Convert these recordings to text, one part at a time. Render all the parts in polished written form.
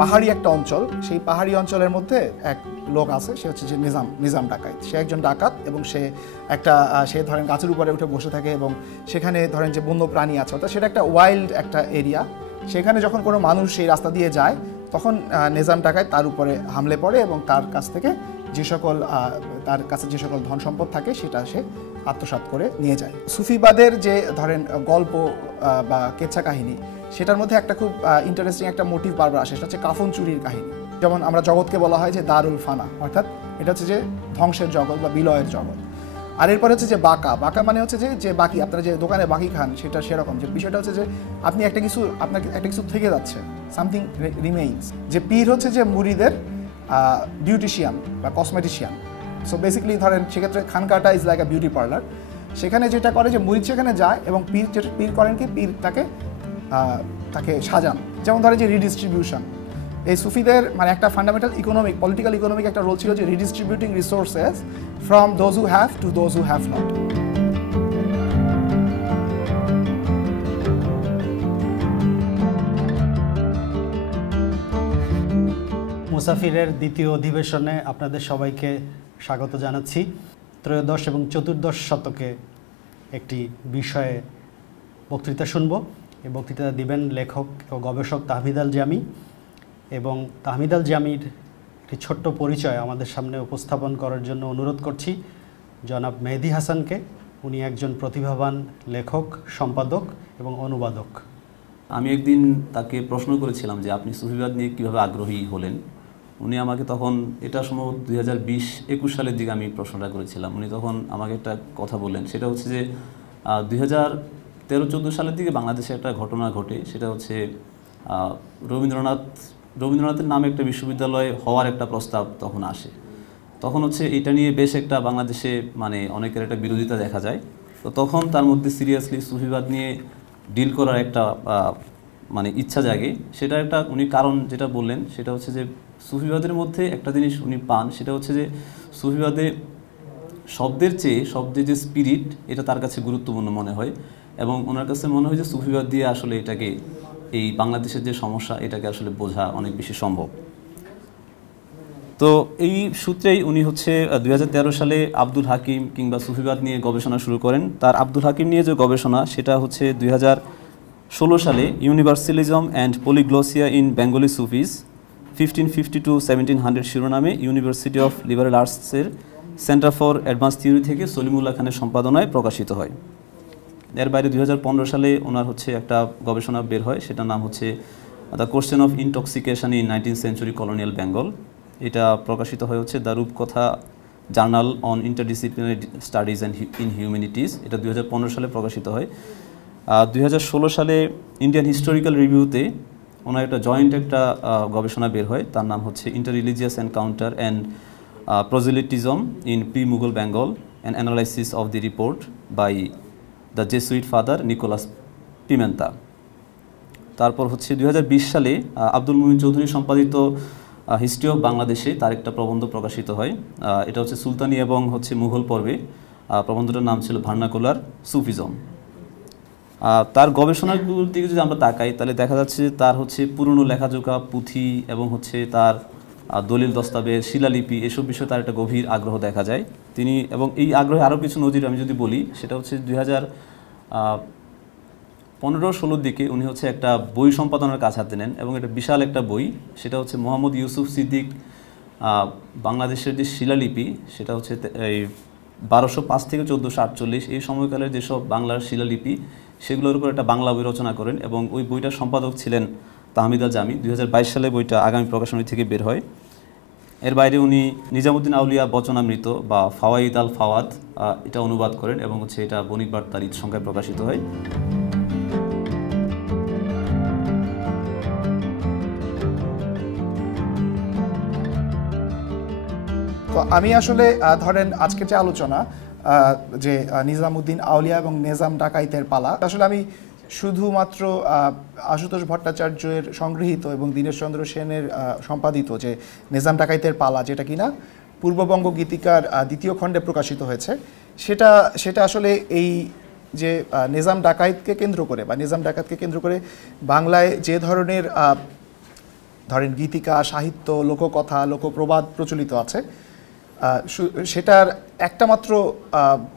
পাহাড়ি একটা অঞ্চল, সেই পাহাড়ি অঞ্চলের মধ্যে এক লোক আছে, সে হচ্ছে যে নিজাম ডাকাত। সে একজন ডাকাত এবং সে ধরেন গাছের উপরে উঠে বসে থাকে এবং সেখানে ধরেন যে বন্য প্রাণী আছে, অর্থাৎ সেটা একটা ওয়াইল্ড একটা এরিয়া। সেখানে যখন কোনো মানুষ সেই রাস্তা দিয়ে যায় তখন নিজাম ডাকাত তার উপরে হামলে পড়ে এবং তার কাছে যে সকল ধন সম্পদ থাকে সেটা সে আত্মসাৎ করে নিয়ে যায়। সুফিবাদের যে ধরেন গল্প বা কেচ্ছা কাহিনী, সেটার মধ্যে একটা খুব ইন্টারেস্টিং একটা মোটিভ বারবার আসে, সেটা হচ্ছে কাফন চুরির কাহিনী। যেমন আমরা জগৎকে বলা হয় যে দারুল ফানা, অর্থাৎ এটা হচ্ছে যে ধ্বংসের জগৎ বা বিলয়ের জগৎ। আর এরপরে হচ্ছে যে বাঁকা মানে হচ্ছে যে বাকি, আপনারা যে দোকানে বাকি খান সেটা সেরকম। যে বিষয়টা হচ্ছে যে আপনাকে একটা কিছু থেকে যাচ্ছে, সামথিং রিমেইনস। যে পীর হচ্ছে যে মুরিদের বিউটিশিয়ান বা কসমেটিশিয়ান। সো বেসিক্যালি ধরেন সেক্ষেত্রে খানকাটা is like a beauty parlour. সেখানে যেটা করে যে মুরিদ সেখানে যায় এবং পীর করেন কি, পীর তাকে সাজান। যেমন ধরে যে রিডিস্ট্রিবিউশন, এই সুফিদের মানে একটা ফান্ডামেন্টাল পলিটিক্যাল ইকোনমিক একটা রোল ছিল যে redistributing resources from those who have to those who have not. মুসাফিরের দ্বিতীয় অধিবেশনে আপনাদের সবাইকে স্বাগত জানাচ্ছি। ত্রয়োদশ এবং চতুর্দশ শতকে একটি বিষয়ে বক্তৃতা শুনব। এই বক্তৃতা দিবেন লেখক ও গবেষক তাহমিদ আল জামি, এবং তাহমিদ আল জামির একটি ছোট্ট পরিচয় আমাদের সামনে উপস্থাপন করার জন্য অনুরোধ করছি জনাব মেহেদী হাসানকে। উনি একজন প্রতিভাবান লেখক, সম্পাদক এবং অনুবাদক। আমি একদিন তাকে প্রশ্ন করেছিলাম যে আপনি সুফিবাদ নিয়ে কীভাবে আগ্রহী হলেন। উনি আমাকে তখন, এটা সম্ভবত 2020-21 সালের দিকে আমি প্রশ্নটা করেছিলাম, উনি তখন আমাকে একটা কথা বললেন। সেটা হচ্ছে যে 2013-14 সালের দিকে বাংলাদেশে একটা ঘটনা ঘটে। সেটা হচ্ছে রবীন্দ্রনাথের নামে একটা বিশ্ববিদ্যালয় হওয়ার একটা প্রস্তাব তখন আসে। তখন হচ্ছে এটা নিয়ে বেশ একটা বাংলাদেশে মানে অনেকের একটা বিরোধিতা দেখা যায়। তো তখন তার মধ্যে সিরিয়াসলি সুফিবাদ নিয়ে ডিল করার একটা মানে ইচ্ছা জাগে। সেটা একটা উনি কারণ যেটা বললেন সেটা হচ্ছে যে সুফিবাদের মধ্যে একটা জিনিস উনি পান, সেটা হচ্ছে যে সুফিবাদে শব্দের যে স্পিরিট, এটা তার কাছে গুরুত্বপূর্ণ মনে হয় এবং ওনার কাছে মনে হয় যে সুফিবাদ দিয়ে আসলে এটাকে, এই বাংলাদেশের যে সমস্যা, এটাকে আসলে বোঝা অনেক বেশি সম্ভব। তো এই সূত্রেই উনি হচ্ছে 2013 সালে আব্দুল হাকিম কিংবা সুফিবাদ নিয়ে গবেষণা শুরু করেন। তার আব্দুল হাকিম নিয়ে যে গবেষণা, সেটা হচ্ছে 2016 সালে universalism and polyglossia in Bengali Sufis 1550 to 1700 শিরোনামে ইউনিভার্সিটি অফ লিবারেল আর্টসের সেন্টার ফর অ্যাডভান্স থিওরি থেকে সলিমুল্লাহ খানের সম্পাদনায় প্রকাশিত হয়। এর বাইরে 2015 সালে ওনার হচ্ছে একটা গবেষণা বের হয়, সেটার নাম হচ্ছে the question of intoxication in 19th century colonial Bengal. এটা প্রকাশিত হয়ে হচ্ছে দ্য রূপকথা journal on interdisciplinary studies and in humanities. এটা 2015 সালে প্রকাশিত হয়। 2016 সালে ইন্ডিয়ান হিস্টোরিক্যাল রিভিউতে ওনার একটা জয়েন্ট একটা গবেষণা বের হয়, তার নাম হচ্ছে interreligious encounter and proselytism in pre Mughal Bengal and analysis of the report by the Jesuit father Nicolas Pimenta. তারপর হচ্ছে 2020 সালে আব্দুল মুমিন চৌধুরী সম্পাদিত হিস্ট্রি অফ বাংলাদেশে তার একটা প্রবন্ধ প্রকাশিত হয়। এটা হচ্ছে সুলতানি এবং হচ্ছে মুঘল পর্বে। প্রবন্ধটার নাম ছিল ভার্নাকুলার সুফিজম। তার গবেষণাগুলোর দিকে যদি আমরা তাকাই তাহলে দেখা যাচ্ছে যে তার হচ্ছে পুরনো লেখাজোখা, পুঁথি এবং হচ্ছে তার দলিল দস্তাবেজ, শিলালিপি, এসব বিষয়ে তার একটা গভীর আগ্রহ দেখা যায়। তিনি এবং এই আগ্রহে আরও কিছু নজির আমি যদি বলি, সেটা হচ্ছে 2015-16 দিকে উনি হচ্ছে একটা বই সম্পাদনার কাজ হাতে নেন এবং এটা বিশাল একটা বই। সেটা হচ্ছে মোহাম্মদ ইউসুফ সিদ্দিক বাংলাদেশের যে শিলালিপি, সেটা হচ্ছে এই 1205 থেকে 1448 এই সময়কালের যেসব বাংলার শিলালিপি, সেগুলোর উপর একটা বাংলা বই রচনা করেন এবং ওই বইটার সম্পাদক ছিলেন তাহমিদ আল জামি। 2022 সালে বইটা আগামী প্রকাশনী থেকে বের হয়। এর বাইরে উনি নিজামুদ্দিন আউলিয়া বচনামৃত বা ফাওয়াইদ আল ফাওয়াদ এটা অনুবাদ করেন এবং হচ্ছে এটা বণিক বার্তার ঈদ সংখ্যায় প্রকাশিত হয়। তো আমি আসলে ধরেন আজকের যে আলোচনা, যে নিজামুদ্দিন আউলিয়া এবং নিজাম ডাকাইতের পালা, আসলে আমি শুধুমাত্র আশুতোষ ভট্টাচার্যের সংগৃহীত এবং দীনেশচন্দ্র সেনের সম্পাদিত যে নিজাম ডাকাইতের পালা, যেটা কিনা পূর্ববঙ্গ গীতিকার দ্বিতীয় খণ্ডে প্রকাশিত হয়েছে, সেটা আসলে এই যে নিজাম ডাকাইতকে কেন্দ্র করে বা নিজাম ডাকাতকে কেন্দ্র করে বাংলায় যে ধরনের ধরেন গীতিকা, সাহিত্য, লোককথা, লোকপ্রবাদ প্রচলিত আছে, সেটার একটা মাত্র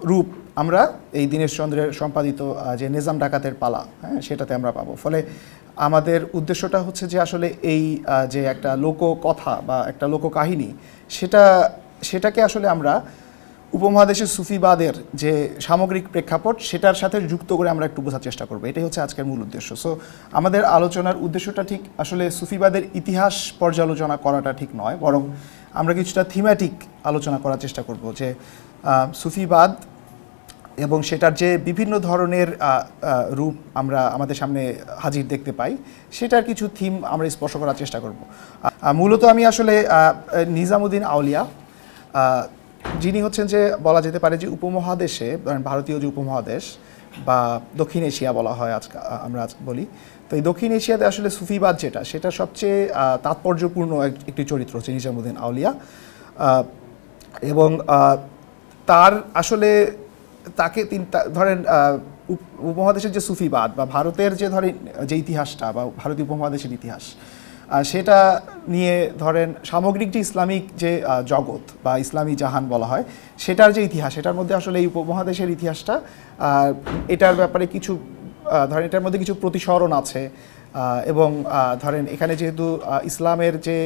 রূপ আমরা এই দীনেশচন্দ্রের সম্পাদিত যে নিজাম ডাকাতের পালা, হ্যাঁ, সেটাতে আমরা পাবো। ফলে আমাদের উদ্দেশ্যটা হচ্ছে যে আসলে এই যে একটা লোককথা বা একটা লোককাহিনী, সেটাকে আসলে আমরা উপমহাদেশের সুফিবাদের যে সামগ্রিক প্রেক্ষাপট সেটার সাথে যুক্ত করে আমরা একটু বোঝার চেষ্টা করবো। এটাই হচ্ছে আজকের মূল উদ্দেশ্য। সো আমাদের আলোচনার উদ্দেশ্যটা ঠিক আসলে সুফিবাদের ইতিহাস পর্যালোচনা করাটা ঠিক নয়, বরং আমরা কিছুটা থিমেটিক আলোচনা করার চেষ্টা করব যে সুফিবাদ এবং সেটার যে বিভিন্ন ধরনের রূপ আমরা আমাদের সামনে হাজির দেখতে পাই, সেটার কিছু থিম আমরা স্পর্শ করার চেষ্টা করব। মূলত আমি আসলে নিজামুদ্দিন আউলিয়া, যিনি হচ্ছেন যে বলা যেতে পারে যে উপমহাদেশে, ভারতীয় যে উপমহাদেশ বা দক্ষিণ এশিয়া বলা হয় আজকে আমরা বলি, তো এই দক্ষিণ এশিয়াতে আসলে সুফিবাদ যেটা, সেটা সবচেয়ে তাৎপর্যপূর্ণ একটি চরিত্র হচ্ছে নিজামুদ্দিন আউলিয়া। এবং তার আসলে তাকে ধরেন উপমহাদেশের যে সুফিবাদ বা ভারতের যে ধরেন যে ইতিহাসটা বা ভারতীয় উপমহাদেশের ইতিহাস, সেটা নিয়ে ধরেন সামগ্রিক যে ইসলামিক যে জগৎ বা ইসলামী জাহান বলা হয়, সেটার যে ইতিহাস, এটার মধ্যে আসলে এই উপমহাদেশের ইতিহাসটা, এটার ব্যাপারে কিছু ধরেন এটার মধ্যে কিছু প্রতিসরণ আছে। এবং ধরেন এখানে যেহেতু ইসলামের যে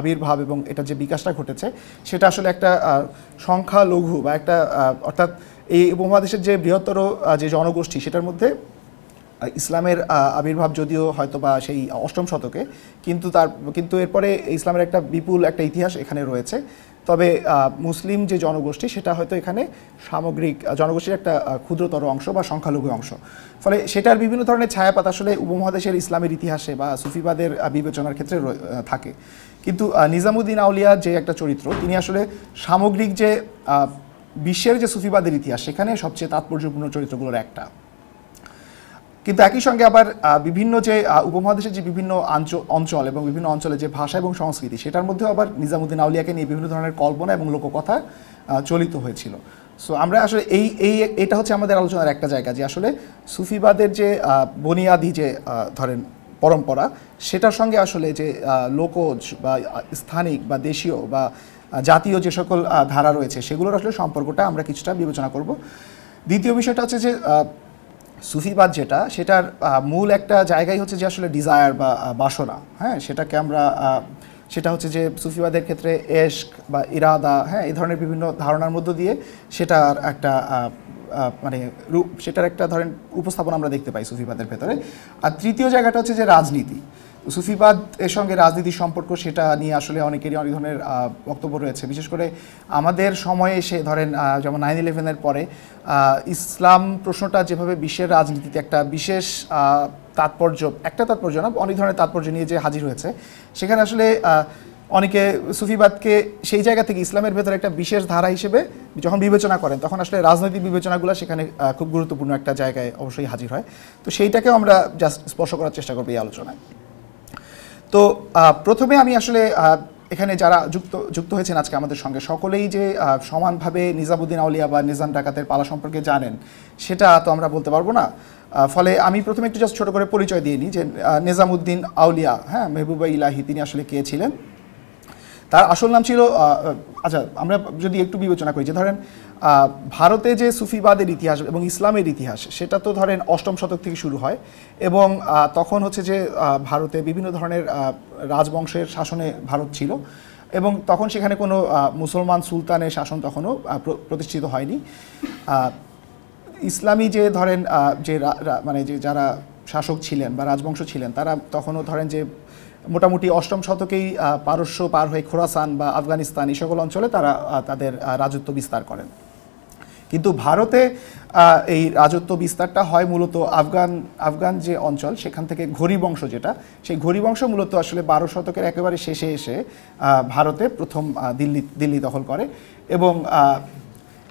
আবির্ভাব এবং এটা যে বিকাশটা ঘটেছে, সেটা আসলে একটা সংখ্যালঘু বা একটা অর্থাৎ এই উপমহাদেশের যে বৃহত্তর যে জনগোষ্ঠী, সেটার মধ্যে ইসলামের আবির্ভাব যদিও হয়তো বা সেই 8ম শতকে, কিন্তু এরপরে ইসলামের একটা বিপুল একটা ইতিহাস এখানে রয়েছে। তবে মুসলিম যে জনগোষ্ঠী, সেটা হয়তো এখানে সামগ্রিক জনগোষ্ঠীর একটা ক্ষুদ্রতর অংশ বা সংখ্যালঘু অংশ। ফলে সেটার বিভিন্ন ধরনের ছায়াপাত আসলে উপমহাদেশের ইসলামের ইতিহাসে বা সুফিবাদের বিবেচনার ক্ষেত্রে থাকে। কিন্তু নিজামুদ্দিন আউলিয়ার যে একটা চরিত্র, তিনি আসলে সামগ্রিক যে বিশ্বের যে সুফিবাদের ইতিহাস, সেখানে সবচেয়ে তাৎপর্যপূর্ণ চরিত্রগুলোর একটা। কিন্তু একই সঙ্গে আবার বিভিন্ন যে উপমহাদেশের যে বিভিন্ন অঞ্চল এবং বিভিন্ন অঞ্চলের যে ভাষা এবং সংস্কৃতি, সেটার মধ্যেও আবার নিজামুদ্দিন আউলিয়াকে নিয়ে বিভিন্ন ধরনের কল্পনা এবং লোককথা চলিত হয়েছিল। সো আমরা আসলে এটা হচ্ছে আমাদের আলোচনার একটা জায়গা যে আসলে সুফিবাদের যে বুনিয়াদি যে ধরেন পরম্পরা, সেটার সঙ্গে আসলে যে লোকজ বা স্থানিক বা দেশীয় বা জাতীয় যে সকল ধারা রয়েছে, সেগুলোর আসলে সম্পর্কটা আমরা কিছুটা বিবেচনা করব। দ্বিতীয় বিষয়টা হচ্ছে যে সুফিবাদ যেটা, সেটার মূল একটা জায়গাই হচ্ছে যে আসলে ডিজায়ার বা বাসনা, হ্যাঁ, সেটা হচ্ছে যে সুফিবাদের ক্ষেত্রে এশক বা ইরাদা, হ্যাঁ, এই ধরনের বিভিন্ন ধারণার মধ্য দিয়ে সেটার একটা মানে রূপ, সেটার একটা ধরেন উপস্থাপনা আমরা দেখতে পাই সুফিবাদের ভেতরে। আর তৃতীয় জায়গাটা হচ্ছে যে রাজনীতি। সুফিবাদ এর সঙ্গে রাজনীতির সম্পর্ক, সেটা নিয়ে আসলে অনেকেরই অনেক ধরনের বক্তব্য রয়েছে। বিশেষ করে আমাদের সময়ে এসে ধরেন যেমন 9/11-এর পরে ইসলাম প্রশ্নটা যেভাবে বিশ্বের রাজনীতিতে একটা বিশেষ তাৎপর্য না, অনেক ধরনের তাৎপর্য নিয়ে যে হাজির হয়েছে, সেখানে আসলে অনেকে সুফিবাদকে সেই জায়গা থেকে ইসলামের ভেতরে একটা বিশেষ ধারা হিসেবে যখন বিবেচনা করেন, তখন আসলে রাজনৈতিক বিবেচনাগুলো সেখানে খুব গুরুত্বপূর্ণ একটা জায়গায় অবশ্যই হাজির হয়। তো সেইটাকেও আমরা জাস্ট স্পর্শ করার চেষ্টা করবো এই আলোচনায়। তো প্রথমে আমি আসলে এখানে যারা যুক্ত হয়েছেন আজকে আমাদের সঙ্গে, সকলেই যে সমানভাবে নিজামুদ্দিন আউলিয়া বা নিজাম ডাকাতের পালা সম্পর্কে জানেন, সেটা তো আমরা বলতে পারবো না। ফলে আমি প্রথমে একটু জাস্ট ছোটো করে পরিচয় দিয়ে নিই যে নিজামুদ্দিন আউলিয়া, হ্যাঁ, মেহবুবা ইলাহি, তিনি আসলে কে ছিলেন। তার আসল নাম ছিল, আচ্ছা আমরা যদি একটু বিবেচনা করি যে ধরেন ভারতে যে সুফিবাদের ইতিহাস এবং ইসলামের ইতিহাস, সেটা তো ধরেন 8ম শতক থেকে শুরু হয় এবং তখন হচ্ছে যে ভারতে বিভিন্ন ধরনের রাজবংশের শাসনে ভারত ছিল এবং তখন সেখানে কোনো মুসলমান সুলতানের শাসন তখনও প্রতিষ্ঠিত হয়নি। ইসলামী যে ধরেন যে মানে যে যারা শাসক ছিলেন বা রাজবংশ ছিলেন, তারা তখনও ধরেন যে মোটামুটি 8ম শতকেই পারস্য পার হয়ে খোরাসান বা আফগানিস্তান এই সকল অঞ্চলে তারা তাদের রাজত্ব বিস্তার করেন। কিন্তু ভারতে এই রাজত্ব বিস্তারটা হয় মূলত আফগান যে অঞ্চল, সেখান থেকে ঘড়ি বংশ যেটা, সেই ঘড়ি বংশ মূলত আসলে 12 শতকের একেবারে শেষে এসে ভারতে প্রথম দিল্লি দখল করে এবং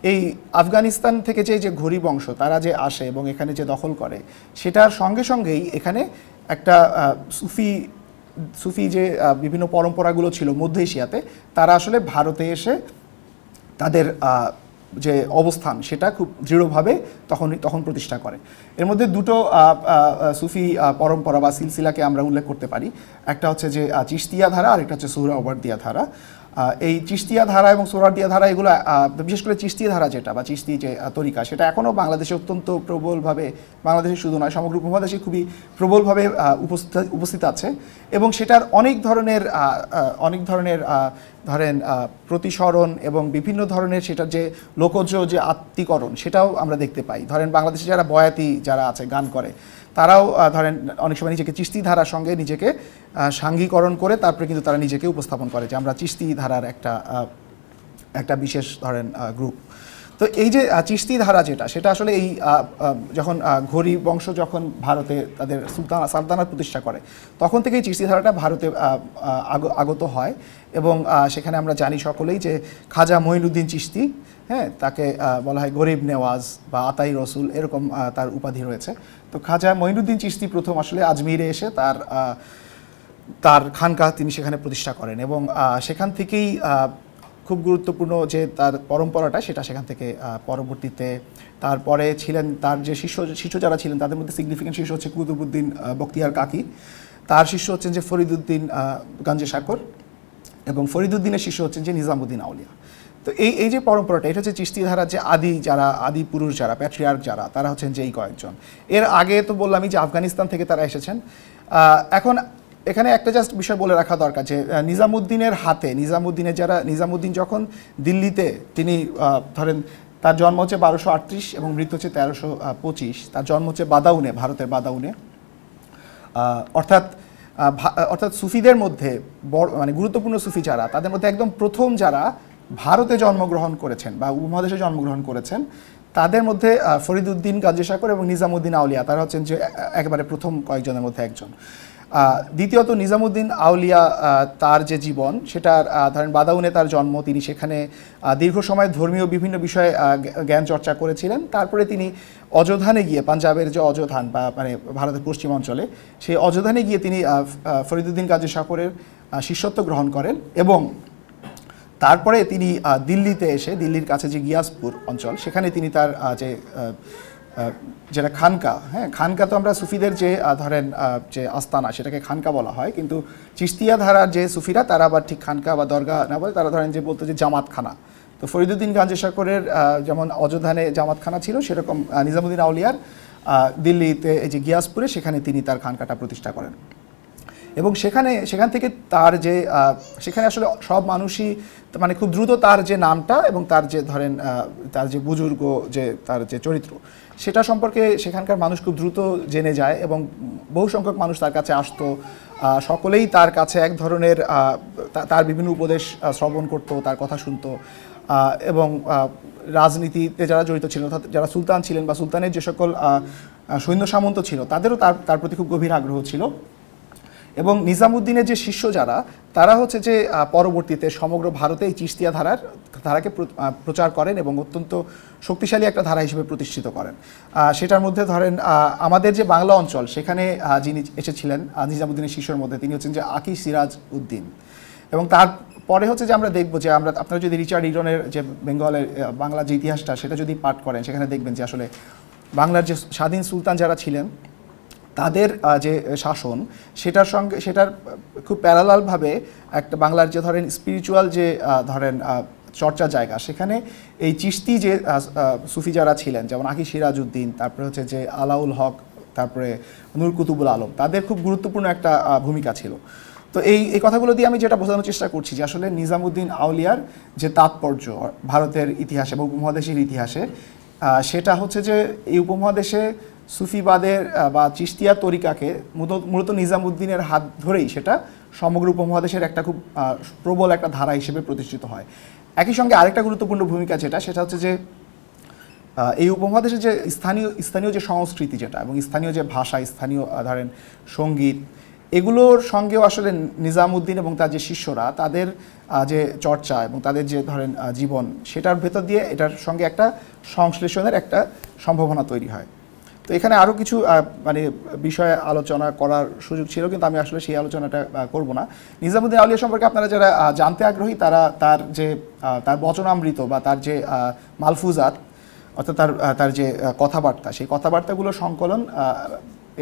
এই আফগানিস্তান থেকে যে ঘড়ি বংশ তারা যে আসে এবং এখানে যে দখল করে, সেটার সঙ্গে সঙ্গেই এখানে একটা সুফি যে বিভিন্ন পরম্পরাগুলো ছিল মধ্য এশিয়াতে, তারা আসলে ভারতে এসে তাদের যে অবস্থান সেটা খুব দৃঢ়ভাবে তখন প্রতিষ্ঠা করে। এর মধ্যে দুটো সুফি পরম্পরা বা সিলসিলাকে আমরা উল্লেখ করতে পারি। একটা হচ্ছে যে চিশতিয়া ধারা, আর একটা হচ্ছে সোহরাওয়ার্দিয়া ধারা। এই চিশতিয়া ধারা এবং সোহরাওয়ার্দিয়া ধারা এগুলো বিশেষ করে চিশতিয়া ধারা যেটা বা চিশতি যে তরিকা, সেটা এখনও বাংলাদেশে অত্যন্ত প্রবলভাবে, বাংলাদেশে শুধু নয় সমগ্র উপমহাদেশে খুবই প্রবলভাবে উপস্থিত আছে। এবং সেটার অনেক ধরনের ধরেন প্রতিসরণ এবং বিভিন্ন ধরনের সেটার যে লোকজ যে আত্মীকরণ সেটাও আমরা দেখতে পাই। ধরেন বাংলাদেশে যারা বয়াতি যারা আছে, গান করে, তারাও ধরেন অনেক সময় নিজেকে চিশতি ধারার সঙ্গে নিজেকে সাঙ্গীকরণ করে তারপরে কিন্তু তারা নিজেকে উপস্থাপন করে যে আমরা চিশতি ধারার একটা বিশেষ ধরেন গ্রুপ। তো এই যে চিশতি ধারা যেটা, সেটা আসলে এই যখন ঘড়ি বংশ যখন ভারতে তাদের সালতানাত প্রতিষ্ঠা করে, তখন থেকেই চিশতি ধারাটা ভারতে আগত হয়। এবং সেখানে আমরা জানি সকলেই যে খাজা মঈনুদ্দিন চিশতি, হ্যাঁ, তাকে বলা হয় গরিব নেওয়াজ বা আতাই রসুল, এরকম তার উপাধি রয়েছে। তো খাজা মঈনুদ্দিন চিশতি প্রথম আসলে আজমিরে এসে তার খানকা তিনি সেখানে প্রতিষ্ঠা করেন এবং সেখান থেকেই খুব গুরুত্বপূর্ণ যে তার পরম্পরাটা সেটা সেখান থেকে পরবর্তীতে তারপরে ছিলেন তার যে শিষ্য যারা ছিলেন তাদের মধ্যে সিগনিফিকেন্ট শিষ্য হচ্ছে কুতুবউদ্দিন বখতিয়ার কাকি, তার শিষ্য হচ্ছেন যে ফরিদউদ্দিন গঞ্জে শাকর, এবং ফরিদউদ্দিনের শিষ্য হচ্ছেন যে নিজামুদ্দিন আউলিয়া। তো এই যে পরম্পরাটা, এটা হচ্ছে চিশতি ধারার যে আদি পুরুষ যারা, প্যাট্রিয়ার্ক যারা, তারা হচ্ছেন যে এই কয়েকজন। এর আগে তো বললামই যে আফগানিস্তান থেকে তারা এসেছেন। এখন এখানে একটা জাস্ট বিষয় বলে রাখা দরকার যে নিজামুদ্দিনের হাতে, নিজামুদ্দিন যখন দিল্লিতে তিনি ধরেন তার জন্ম হচ্ছে 1238 এবং মৃত্যু হচ্ছে 1325। তার জন্ম হচ্ছে বাদাউনে, ভারতের বাদাউনে। অর্থাৎ সুফিদের মধ্যে মানে গুরুত্বপূর্ণ সুফি যারা, তাদের মধ্যে একদম প্রথম যারা ভারতে জন্মগ্রহণ করেছেন বা উপমহাদেশে জন্মগ্রহণ করেছেন, তাদের মধ্যে ফরিদউদ্দিন গঞ্জে শাকর এবং নিজামুদ্দিন আউলিয়া, তারা হচ্ছেন যে একেবারে প্রথম কয়েকজনের মধ্যে একজন। দ্বিতীয়ত নিজামুদ্দিন আউলিয়া, তার যে জীবন সেটা ধরেন বাদাউনে তার জন্ম, তিনি সেখানে দীর্ঘ সময় ধর্মীয় বিভিন্ন বিষয়ে জ্ঞান চর্চা করেছিলেন। তারপরে তিনি অযোধানে গিয়ে, পাঞ্জাবের যে অযোধান বা মানে ভারতের পশ্চিম অঞ্চলে, সেই অযোধানে গিয়ে তিনি ফরিদউদ্দিন গঞ্জে শাকরের শিষ্যত্ব গ্রহণ করেন এবং তারপরে তিনি দিল্লিতে এসে, দিল্লির কাছে যে গিয়াসপুর অঞ্চল, সেখানে তিনি তার যেটা খানকা, হ্যাঁ, খানকা তো আমরা সুফিদের যে ধরেন যে আস্তানা সেটাকে খানকা বলা হয়, কিন্তু চিশতিয়া ধারার যে সুফিরা তারা আবার ঠিক খানকা বা দরগা না বলে, তারা ধরেন যে বলতো যে জামাতখানা। তো ফরিদউদ্দিন গঞ্জে শাকরের যেমন অযোধানে জামাতখানা ছিল, সেরকম নিজামুদ্দিন আউলিয়ার দিল্লিতে এই যে গিয়াসপুরে, সেখানে তিনি তার খানকাটা প্রতিষ্ঠা করেন। এবং সেখান থেকে তার যে সেখানে আসলে সব মানুষই মানে খুব দ্রুত তার যে নামটা এবং তার যে ধরেন তার যে বুজুর্গ যে তার যে চরিত্র সেটা সম্পর্কে সেখানকার মানুষ খুব দ্রুত জেনে যায় এবং বহু সংখ্যক মানুষ তার কাছে আসতো। সকলেই তার কাছে এক ধরনের তার বিভিন্ন উপদেশ শ্রবণ করত, তার কথা শুনতো। এবং রাজনীতিতে যারা জড়িত ছিলেন, অর্থাৎ যারা সুলতান ছিলেন বা সুলতানের যে সকল সৈন্য সামন্ত ছিল, তাদেরও তার প্রতি খুব গভীর আগ্রহ ছিল। এবং নিজামুদ্দিনের যে শিষ্য যারা, তারা হচ্ছে যে পরবর্তীতে সমগ্র ভারতে এই চিশতিয়া ধারাকে প্রচার করেন এবং অত্যন্ত শক্তিশালী একটা ধারা হিসেবে প্রতিষ্ঠিত করেন। সেটার মধ্যে ধরেন আমাদের যে বাংলা অঞ্চল, সেখানে যিনি এসেছিলেন নিজামুদ্দিনের শিষ্যর মধ্যে, তিনি হচ্ছেন যে আকি সিরাজ উদ্দিন। এবং তারপরে হচ্ছে যে আমরা দেখব যে আপনারা যদি রিচার্ড ইরনের যে বেঙ্গলের বাংলা যে ইতিহাসটা সেটা যদি পাঠ করেন, সেখানে দেখবেন যে আসলে বাংলার যে স্বাধীন সুলতান যারা ছিলেন, তাদের যে শাসন সেটার খুব প্যারালালভাবে একটা বাংলার যে ধরেন স্পিরিচুয়াল যে ধরেন চর্চার জায়গা, সেখানে এই চিশতি যে সুফি যারা ছিলেন, যেমন আকি সিরাজউদ্দিন, তারপরে হচ্ছে যে আলাউল হক, তারপরে নূর কুতুবুল আলম, তাদের খুব গুরুত্বপূর্ণ একটা ভূমিকা ছিল। তো এই কথাগুলো দিয়ে আমি যেটা বোঝানোর চেষ্টা করছি যে আসলে নিজামুদ্দিন আউলিয়ার যে তাৎপর্য ভারতের ইতিহাসে বা উপমহাদেশের ইতিহাসে, সেটা হচ্ছে যে এই উপমহাদেশে সুফিবাদের বা চিশতিয়া তরিকাকে মূলত নিজামুদ্দিনের হাত ধরেই সেটা সমগ্র উপমহাদেশের একটা খুব প্রবল একটা ধারা হিসেবে প্রতিষ্ঠিত হয়। একই সঙ্গে আরেকটা গুরুত্বপূর্ণ ভূমিকা সেটা হচ্ছে যে এই উপমহাদেশের যে স্থানীয় যে সংস্কৃতি যেটা এবং স্থানীয় যে ভাষা, স্থানীয় ধরেন সঙ্গীত, এগুলোর সঙ্গেও আসলে নিজামুদ্দিন এবং তার যে শিষ্যরা, তাদের যে চর্চা এবং তাদের যে ধরেন জীবন, সেটার ভেতর দিয়ে এটার সঙ্গে একটা সংশ্লেষণের একটা সম্ভাবনা তৈরি হয়। তো এখানে আরও কিছু মানে বিষয়ে আলোচনা করার সুযোগ ছিল, কিন্তু আমি আসলে সেই আলোচনাটা করব না। নিজামুদ্দিন আউলিয়া সম্পর্কে আপনারা যারা জানতে আগ্রহী তারা তার বচনামৃত বা তার যে মালফুজাত, অর্থাৎ তার যে কথাবার্তা, সেই কথাবার্তাগুলো সংকলন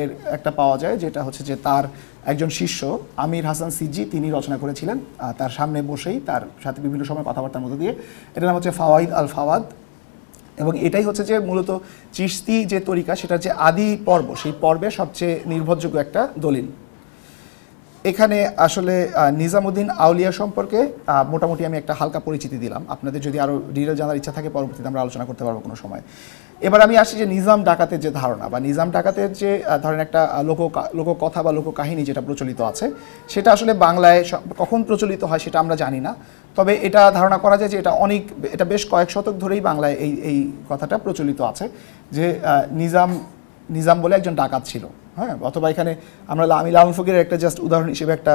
এর একটা পাওয়া যায়, যেটা হচ্ছে যে তার একজন শিষ্য আমির হাসান সিজি তিনি রচনা করেছিলেন তার সামনে বসেই, তার সাথে বিভিন্ন সময় কথাবার্তার মধ্যে দিয়ে। এটার নাম হচ্ছে ফাওয়াইদ আল ফাওয়াদ, এবং এটাই হচ্ছে যে মূলত চিশতি যে তরিকা সেটার যে আদি পর্ব, সেই পর্বে সবচেয়ে নির্ভরযোগ্য একটা দলিল। এখানে আসলে নিজামুদ্দিন আউলিয়া সম্পর্কে মোটামুটি আমি একটা হালকা পরিচিতি দিলাম। আপনাদের যদি আরও ডিটেল জানার ইচ্ছা থাকে পরবর্তীতে আমরা আলোচনা করতে পারবো কোনো সময়। এবার আমি আসি যে নিজাম ডাকাতের যে ধারণা বা নিজাম ডাকাতের যে ধরেন একটা লোককথা বা লোককাহিনী যেটা প্রচলিত আছে, সেটা আসলে বাংলায় কখন প্রচলিত হয় সেটা আমরা জানি না। তবে এটা ধারণা করা যায় যে এটা বেশ কয়েক শতক ধরেই বাংলায় এই কথাটা প্রচলিত আছে যে নিজাম বলে একজন ডাকাত ছিল। হ্যাঁ, অথবা এখানে আমি লালন ফকিরের একটা জাস্ট উদাহরণ হিসেবে একটা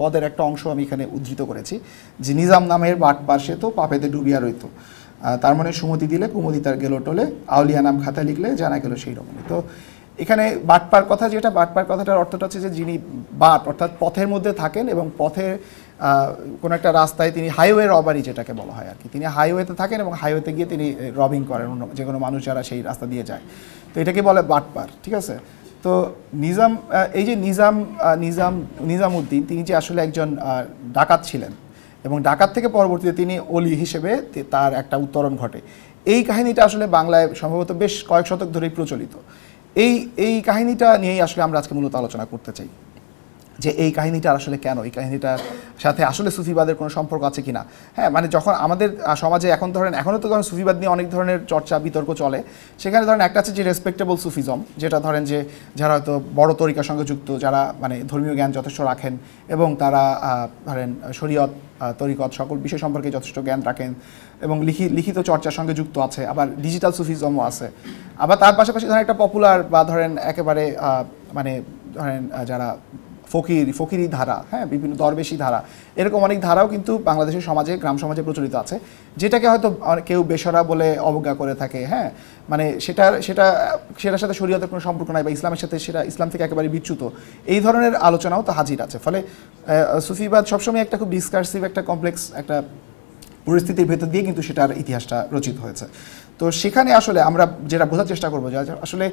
পদের একটা অংশ আমি এখানে উদ্ধৃত করেছি যে নিজাম নামের বাটপার সে তো পাপেতে ডুবিয়া রইত, তার মানে সুমতি দিলে কুমতি তার গেল টোলে, আউলিয়া নাম খাতা লিখলে জানা গেল সেই রকমই। তো এখানে বাটপার কথা, যেটা বাটপার কথাটার অর্থটা হচ্ছে যে যিনি বাট অর্থাৎ পথের মধ্যে থাকেন এবং পথে কোনো একটা রাস্তায় তিনি হাইওয়ে রবারি যেটাকে বলা হয় আর কি, তিনি হাইওয়েতে থাকেন এবং হাইওয়েতে গিয়ে তিনি রবিং করেন অন্য যে কোনো মানুষ যারা সেই রাস্তা দিয়ে যায়, তো এটাকে বলে বাটপার। ঠিক আছে, তো এই যে নিজামউদ্দিন তিনি যে আসলে একজন ডাকাত ছিলেন এবং ডাকাত থেকে পরবর্তীতে তিনি অলি হিসেবে তার একটা উত্তরণ ঘটে, এই কাহিনীটা আসলে বাংলায় সম্ভবত বেশ কয়েক শতক ধরেই প্রচলিত। এই কাহিনীটা নিয়েই আসলে আমরা আজকে মূলত আলোচনা করতে চাই যে এই কাহিনীটা আসলে কেন, এই কাহিনীটার সাথে আসলে সুফিবাদের কোনো সম্পর্ক আছে কিনা। হ্যাঁ, মানে যখন আমাদের সমাজে এখনও তো ধরেন সুফিবাদ নিয়ে অনেক ধরনের চর্চা বিতর্ক চলে, সেখানে ধরেন একটা আছে যে রেসপেক্টেবল সুফিজম, যেটা ধরেন যে যারা হয়তো বড় তরিকার সঙ্গে যুক্ত, যারা মানে ধর্মীয় জ্ঞান যথেষ্ট রাখেন এবং তারা ধরেন শরীয়ত তরিকত সকল বিষয় সম্পর্কে যথেষ্ট জ্ঞান রাখেন এবং লিখিত চর্চার সঙ্গে যুক্ত আছে। আবার ডিজিটাল সুফিজমও আছে। আবার তার পাশাপাশি ধরেন একটা পপুলার বা ধরেন একেবারে মানে ধরেন যারা ফকিরি ধারা, হ্যাঁ, বিভিন্ন দরবেশি ধারা, এরকম অনেক ধারাও কিন্তু বাংলাদেশের সমাজে, গ্রাম সমাজে প্রচলিত আছে, যেটাকে হয়তো কেউ বেসরা বলে অবজ্ঞা করে থাকে। হ্যাঁ, মানে সেটার সাথে শরীয়তের কোনো সম্পর্ক নাই বা ইসলামের সাথে, সেটা ইসলাম থেকে একেবারে বিচ্যুত, এই ধরনের আলোচনাও তো হাজির আছে। ফলে সুফিবাদ সবসময় একটা খুব ডিসকার্সিভ, একটা কমপ্লেক্স একটা পরিস্থিতির ভেতর দিয়ে কিন্তু সেটার ইতিহাসটা রচিত হয়েছে। তো সেখানে আসলে আমরা যেটা বোঝার চেষ্টা করবো যে আসলে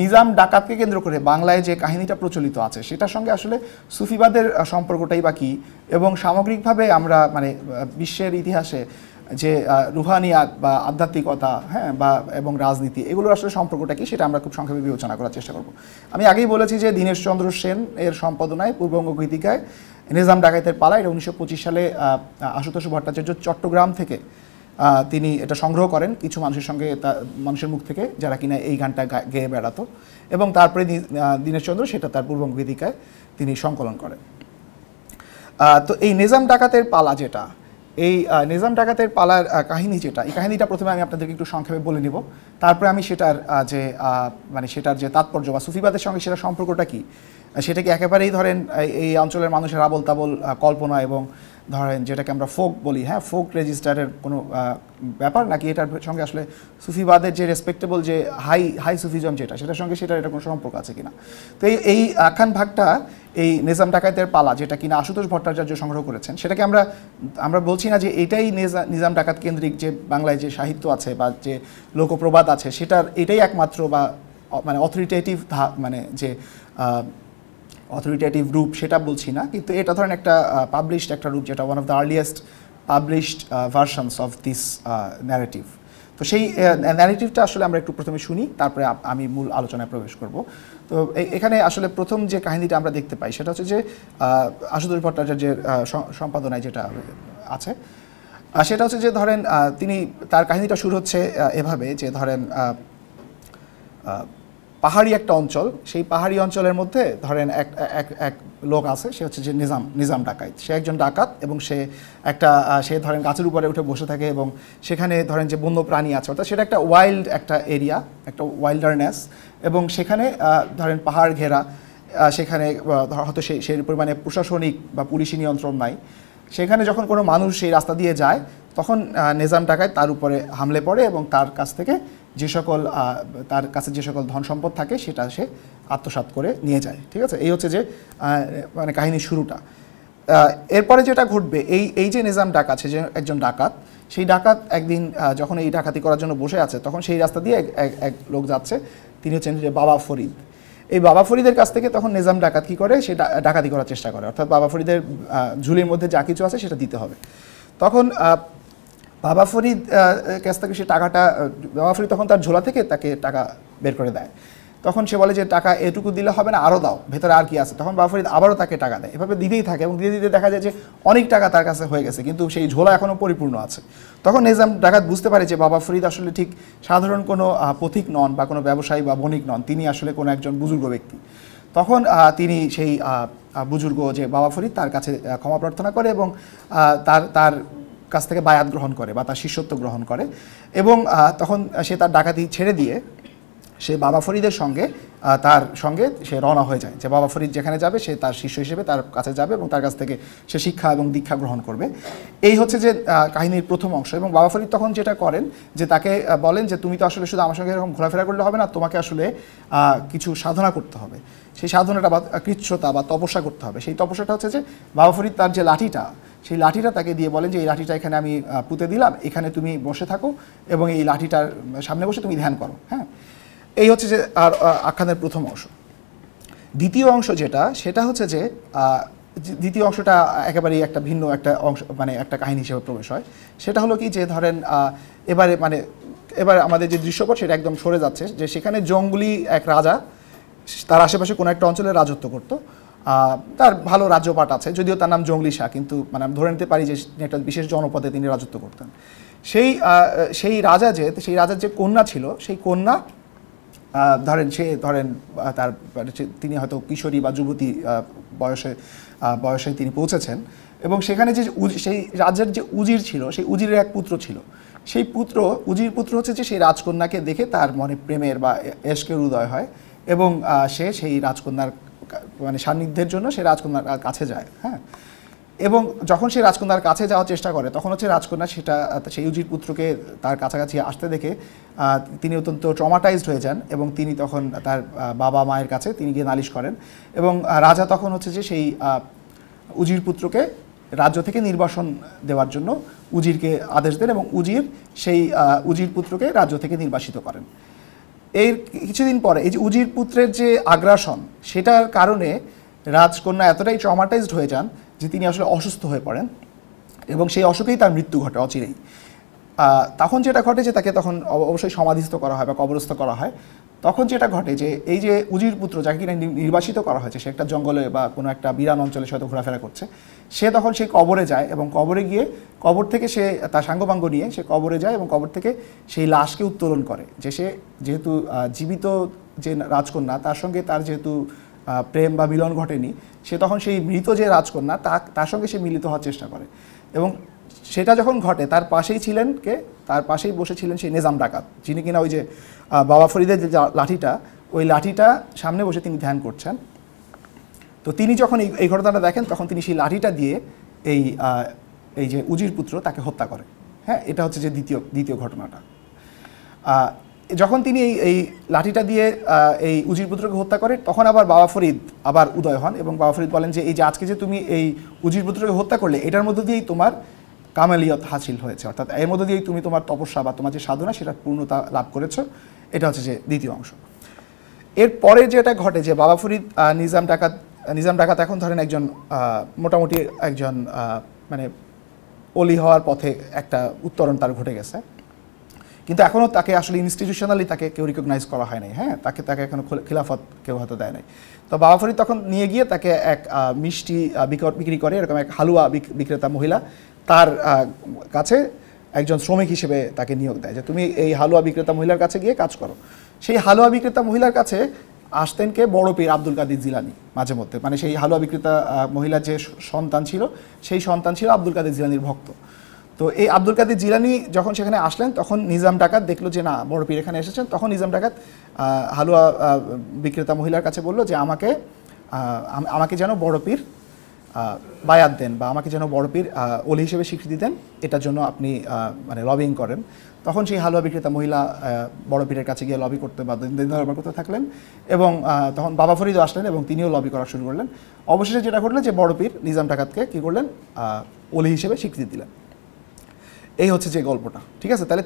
নিজাম ডাকাতকে কেন্দ্র করে বাংলায় যে কাহিনীটা প্রচলিত আছে সেটার সঙ্গে আসলে সুফিবাদের সম্পর্কটাই বা কী, এবং সামগ্রিকভাবে আমরা মানে বিশ্বের ইতিহাসে যে রুহানিয়াত বা আধ্যাত্মিকতা, হ্যাঁ, এবং রাজনীতি, এগুলোর আসলে সম্পর্কটা কি সেটা আমরা খুব সংক্ষেপে বিবেচনা করার চেষ্টা করব। আমি আগেই বলেছি যে দীনেশচন্দ্র সেন এর সম্পাদনায় পূর্ববঙ্গ গীতিকায় নিজাম ডাকাতের পালা, এটা 1925 সালে আশুতোষ ভট্টাচার্য চট্টগ্রাম থেকে তিনি এটা সংগ্রহ করেন কিছু মানুষের মুখ থেকে, যারা কিনা এই গানটা গেয়ে বেড়াতো, এবং তারপরে দীনেশচন্দ্র সেটা তার পূর্ববঙ্গ গীতিকায় তিনি সংকলন করেন। তো এই নিজাম ডাকাতের পালা যেটা, এই নিজাম ডাকাতের পালার কাহিনী যেটা, এই কাহিনীটা প্রথমে আমি আপনাদেরকে একটু সংক্ষেপে বলে নিব, তারপরে আমি সেটার সেটার যে তাৎপর্য বা সুফিবাদের সঙ্গে সেটার সম্পর্কটা কি, সেটা কি একেবারেই ধরেন এই অঞ্চলের মানুষের আবল তাবল কল্পনা এবং ধরেন যেটাকে আমরা ফোক বলি, হ্যাঁ, ফোক রেজিস্টারের কোনো ব্যাপার, নাকি এটার সঙ্গে আসলে সুফিবাদের যে রেসপেক্টেবল যে হাই সুফিজম যেটা, সেটার সঙ্গে এটা কোনো সম্পর্ক আছে কিনা। তো এই আখ্যান ভাগটা এই নিজাম ডাকাতের পালা যেটা কিনা আশুতোষ ভট্টাচার্য সংগ্রহ করেছেন, সেটাকে আমরা বলছি না যে এটাই নিজাম ডাকাত কেন্দ্রিক যে বাংলায় যে সাহিত্য আছে বা যে লোকপ্রবাদ আছে এটাই একমাত্র বা মানে অথরিটেটিভ রূপ, সেটা বলছি না, কিন্তু এটা ধরেন একটা পাবলিশড একটা রূপ, যেটা one of the earliest published versions of this narrative. তো সেই ন্যারেটিভটা আসলে আমরা একটু প্রথমে শুনি, তারপরে আমি মূল আলোচনায় প্রবেশ করব। তো এখানে আসলে প্রথম যে কাহিনীটা আমরা দেখতে পাই সেটা হচ্ছে যে আশুতোষ ভট্টাচার্যের সম্পাদনায় যেটা আছে, সেটা হচ্ছে যে ধরেন তার কাহিনীটা শুরু হচ্ছে এভাবে যে ধরেন পাহাড়ি একটা অঞ্চল, সেই পাহাড়ি অঞ্চলের মধ্যে ধরেন এক লোক আছে, সে হচ্ছে যে নিজাম ডাকাত। সে একজন ডাকাত এবং সে ধরেন গাছের উপরে উঠে বসে থাকে এবং সেখানে ধরেন যে বন্য প্রাণী আছে, অর্থাৎ সেটা একটা ওয়াইল্ড একটা এরিয়া, একটা ওয়াইল্ডারনেস, এবং সেখানে ধরেন পাহাড় ঘেরা, সেখানে হয়তো সেই পরিমাণে প্রশাসনিক বা পুলিশি নিয়ন্ত্রণ নাই। সেখানে যখন কোনো মানুষ সেই রাস্তা দিয়ে যায় তখন নিজাম ডাকাত তার উপরে হামলে পড়ে এবং তার কাছ থেকে যে সকল তার কাছে যে সকল ধন সম্পদ থাকে সেটা সে আত্মসাৎ করে নিয়ে যায়। ঠিক আছে, এই হচ্ছে যে মানে কাহিনীর শুরুটা। এরপরে যেটা ঘটবে, এই যে নিজাম ডাকাত, সে যে একজন ডাকাত, সেই ডাকাত একদিন যখন এই ডাকাতি করার জন্য বসে আছে, তখন সেই রাস্তা দিয়ে এক লোক যাচ্ছে, তিনি হচ্ছেন যে বাবা ফরিদ। এই বাবা ফরিদের কাছ থেকে তখন নিজাম ডাকাত কী করে, সে ডাকাতি করার চেষ্টা করে, অর্থাৎ বাবা ফরিদের ঝুলির মধ্যে যা কিছু আছে সেটা দিতে হবে। তখন বাবা ফরিদ কাছ থেকে সে টাকাটা, বাবা ফরিদ তখন তার ঝোলা থেকে তাকে টাকা বের করে দেয়। তখন সে বলে যে টাকা এটুকু দিলে হবে না, আরও দাও, ভেতরে আর কি আছে। তখন বাবা ফরিদ আবারও তাকে টাকা দেয়, এভাবে দিতেই থাকে এবং দিতে দিতে দেখা যায় যে অনেক টাকা তার কাছে হয়ে গেছে, কিন্তু সেই ঝোলা এখনও পরিপূর্ণ আছে। তখন নিজাম ডাকাত বুঝতে পারে যে বাবা ফরিদ আসলে ঠিক সাধারণ কোনো পথিক নন বা কোনো ব্যবসায়ী বা বণিক নন, তিনি আসলে কোনো একজন বুজুর্গ ব্যক্তি। তখন তিনি সেই বুজুর্গ যে বাবা ফরিদ, তার কাছে ক্ষমা প্রার্থনা করে এবং তার কাছ থেকে বায়াত গ্রহণ করে বা তার শিষ্যত্ব গ্রহণ করে। এবং তখন সে তার ডাকাতি ছেড়ে দিয়ে সে বাবা ফরিদের সঙ্গে সে রওনা হয়ে যায়, যে বাবা ফরিদ যেখানে যাবে সে তার শিষ্য হিসেবে তার কাছে যাবে এবং তার কাছ থেকে সে শিক্ষা এবং দীক্ষা গ্রহণ করবে। এই হচ্ছে যে কাহিনীর প্রথম অংশ। এবং বাবা ফরিদ তখন যেটা করেন যে তাকে বলেন যে তুমি তো আসলে শুধু আমার সঙ্গে এরকম ঘোরাফেরা করলে হবে না, তোমাকে আসলে কিছু সাধনা করতে হবে। সেই সাধনাটা বা কৃচ্ছতা বা তপস্যা করতে হবে। সেই তপস্যাটা হচ্ছে যে বাবা ফরিদ তার যে লাঠিটা, সেই লাঠিটা তাকে দিয়ে বলেন যে এই লাঠিটা এখানে আমি পুঁতে দিলাম, এখানে তুমি বসে থাকো এবং এই লাঠিটার সামনে বসে তুমি ধ্যান করো। হ্যাঁ, এই হচ্ছে যে আর আখ্যানের প্রথম অংশ। দ্বিতীয় অংশ যেটা, সেটা হচ্ছে যে দ্বিতীয় অংশটা একেবারেই একটা ভিন্ন একটা অংশ, মানে একটা কাহিনী হিসেবে প্রবেশ হয়। সেটা হলো কি যে ধরেন এবারে আমাদের যে দৃশ্যপট সেটা একদম সরে যাচ্ছে, যে সেখানে জঙ্গলি এক রাজা তার আশেপাশে কোনো একটা অঞ্চলে রাজত্ব করতো। তার ভালো রাজ্যপাট আছে, যদিও তার নাম জঙ্গলি শাহ, কিন্তু মানে আমি ধরে নিতে পারি যে একটা বিশেষ জনপদে তিনি রাজত্ব করতেন। সেই রাজার যে কন্যা ছিল, সেই কন্যা তিনি হয়তো কিশোরী বা যুবতী বয়সে তিনি পৌঁছেছেন এবং সেখানে যে সেই রাজ্যের যে উজির ছিল, সেই উজিরের এক পুত্র ছিল। সেই উজির পুত্র হচ্ছে যে সেই রাজকন্যাকে দেখে তার মনে প্রেমের বা এশকের উদয় হয় এবং সে সেই রাজকন্যার মানে সান্নিধ্যের জন্য সে রাজকন্যার কাছে যায়। হ্যাঁ, এবং যখন সে রাজকন্যার কাছে যাওয়ার চেষ্টা করে, তখন হচ্ছে রাজকন্যা সেই উজির পুত্রকে তার কাছাকাছি আসতে দেখে তিনি অত্যন্ত ট্রমাটাইজড হয়ে যান এবং তিনি তখন তার বাবা মায়ের কাছে তিনি গিয়ে নালিশ করেন এবং রাজা তখন হচ্ছে যে সেই উজির পুত্রকে রাজ্য থেকে নির্বাসন দেওয়ার জন্য উজিরকে আদেশ দেন এবং সেই উজির পুত্রকে রাজ্য থেকে নির্বাসিত করেন। এর কিছুদিন পরে এই যে উজির পুত্রের যে আগ্রাসন, সেটার কারণে রাজকন্যা এতটাই ট্রমাটাইজড হয়ে যান যে তিনি আসলে অসুস্থ হয়ে পড়েন এবং সেই অসুখেই তার মৃত্যু ঘটে অচিরেই। তখন যেটা ঘটে যে তাকে তখন অবশ্যই সমাধিস্থ করা হয় বা কবরস্থ করা হয়। তখন যেটা ঘটে যে এই যে উজির পুত্র, যাকে কিনা নির্বাসিত করা হয়েছে, সে একটা জঙ্গলে বা কোনো একটা বিরান অঞ্চলে হয়তো ঘোরাফেরা করছে, সে তখন সেই কবরে যায় এবং কবরে গিয়ে কবর থেকে সে তার সাঙ্গপাঙ্গ নিয়ে সে কবরে যায় এবং কবর থেকে সেই লাশকে উত্তোলন করে। যে সে যেহেতু জীবিত যে রাজকন্যা, তার সঙ্গে তার যেহেতু প্রেম বা মিলন ঘটেনি, সে তখন সেই মৃত যে রাজকন্যা তার সঙ্গে সে মিলিত হওয়ার চেষ্টা করে এবং সেটা যখন ঘটে তার পাশেই বসেছিলেন সেই নিজাম ডাকাত, যিনি কিনা ওই যে বাবা ফরিদের যে লাঠিটা, ওই লাঠিটা সামনে বসে তিনি ধ্যান করছেন। তো তিনি যখন এই ঘটনাটা দেখেন, তখন তিনি সেই লাঠিটা দিয়ে এই যে উজির পুত্র তাকে হত্যা করে। হ্যাঁ, এটা হচ্ছে যে দ্বিতীয় ঘটনাটা। যখন তিনি এই লাঠিটা দিয়ে এই উজির পুত্রকে হত্যা করে, তখন আবার বাবা ফরিদ আবার উদয় হন এবং বাবা ফরিদ বলেন যে এই যে আজকে যে তুমি এই উজির পুত্রকে হত্যা করলে, এটার মধ্য দিয়েই তোমার কামালিয়ত হাসিল হয়েছে, অর্থাৎ এর মধ্য দিয়েই তুমি তোমার তপস্যা বা তোমার যে সাধনা সেটার পূর্ণতা লাভ করেছো। এটা হচ্ছে যে দ্বিতীয় অংশ। এরপরে যেটা ঘটে যে বাবা ফরিদ নিজাম ডাকাত এখন ধরেন একজন মোটামুটি একজন মানে অলি হওয়ার পথে একটা উত্তরণ তার ঘটে গেছে, কিন্তু এখনও তাকে আসলে ইনস্টিটিউশনালি তাকে কেউ রিকগনাইজ করা হয় নাই। হ্যাঁ, তাকে এখনও খিলাফত কেউ হয়তো দেয় নাই। তো বাবা ফরিদ তখন নিয়ে গিয়ে তাকে এক মিষ্টি বিক্রি করে এরকম এক হালুয়া বিক্রেতা মহিলা, তার কাছে একজন শ্রমিক হিসেবে তাকে নিয়োগ দেয় যে তুমি এই হালুয়া বিক্রেতা মহিলার কাছে গিয়ে কাজ করো। সেই হালুয়া বিক্রেতা মহিলার কাছে আসতেন কে? বড় পীর আব্দুল কাদের জিলানী মাঝে মধ্যে, মানে সেই হালুয়া বিক্রেতা মহিলার যে সন্তান ছিল, সেই সন্তান ছিল আব্দুল কাদের জিলানীর ভক্ত। তো এই আব্দুল কাদের জিলানী যখন সেখানে আসলেন, তখন নিজাম ডাকাত দেখলো যে না, বড় পীর এখানে এসেছেন। তখন নিজাম ডাকাত হালুয়া বিক্রেতা মহিলার কাছে বললো যে আমাকে যেন বড় পীর বায়াত দেন বা আমাকে যেন বড় পীর ওলি হিসেবে স্বীকৃতি দেন, এটার জন্য আপনি মানে লবিং করেন। তখন সেই হালুয়া বিক্রেতা মহিলা বড় পীরের কাছে গিয়ে লবি করতে বা দিন দরবার করতে থাকলেন, এবং তখন বাবা ফরিদও আসলেন এবং তিনিও লবি করা শুরু করলেন। অবশেষে যেটা ঘটলো যে বড় পীর নিজাম ডাকাতকে কী করলেন, ওলি হিসেবে স্বীকৃতি দিলেন। এই হচ্ছে যে গল্পটা, ঠিক আছে। তাহলে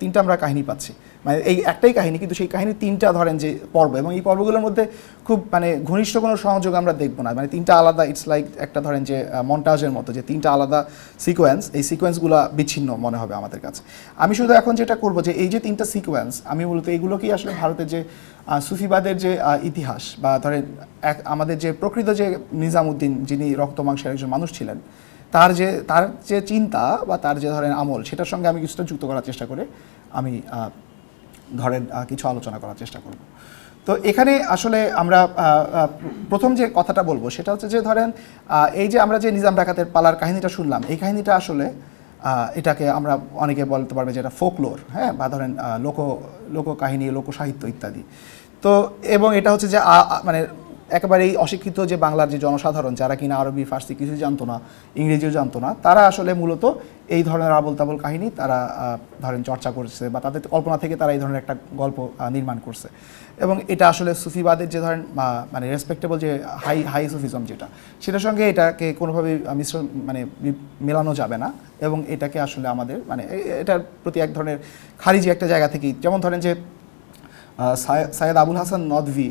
তিনটা আমরা কাহিনী পাচ্ছি, মানে এই একটাই কাহিনী, কিন্তু সেই কাহিনী তিনটা ধরেন যে পর্ব, এবং এই পর্বগুলোর মধ্যে খুব মানে ঘনিষ্ঠ কোনো সংযোগ আমরা দেখবো না, মানে তিনটা আলাদা, ইটস লাইক একটা ধরেন যে মন্টাজের মতো, যে তিনটা আলাদা সিকোয়েন্স, এই সিকোয়েন্সগুলো বিচ্ছিন্ন মনে হবে আমাদের কাছে। আমি শুধু এখন যেটা করব যে এই যে তিনটা সিকোয়েন্স, আমি মূলত এইগুলোকেই আসলে ভারতের যে সুফিবাদের যে ইতিহাস, বা ধরেন আমাদের যে প্রকৃত যে নিজামুদ্দিন, যিনি রক্ত মাংসের একজন মানুষ ছিলেন, তার যে চিন্তা বা তার যে ধরেন আমল, সেটার সঙ্গে আমি কিছুটা যুক্ত করার চেষ্টা করে আমি ধরেন কিছু আলোচনা করার চেষ্টা করব। তো এখানে আসলে আমরা প্রথম যে কথাটা বলবো সেটা হচ্ছে যে ধরেন এই যে আমরা যে নিজাম ডাকাতের পালার কাহিনীটা শুনলাম, এই কাহিনীটা আসলে এটাকে আমরা অনেকে বলতে পারবে যে এটা ফোকলোর, হ্যাঁ, বা ধরেন লোককাহিনী, লোকসাহিত্য ইত্যাদি। তো এবং এটা হচ্ছে যে মানে একেবারেই অশিক্ষিত যে বাংলার যে জনসাধারণ, যারা কিনা আরবি ফার্সি কিছুই জানতো না, ইংরেজিও জানতো না, তারা আসলে মূলত এই ধরনের আবল তাবল কাহিনী তারা ধরেন চর্চা করছে, বা তাদের কল্পনা থেকে তারা এই ধরনের একটা গল্প নির্মাণ করছে। এবং এটা আসলে সুফিবাদের যে ধরেন মানে রেসপেক্টেবল যে হাই সুফিজম যেটা, সেটার সঙ্গে এটাকে কোনোভাবেই মানে মেলানো যাবে না, এবং এটাকে আসলে আমাদের মানে এটার প্রতি এক ধরনের খারিজি একটা জায়গা থেকেই, যেমন ধরেন যে সৈয়দ আবুল হাসান নদভী,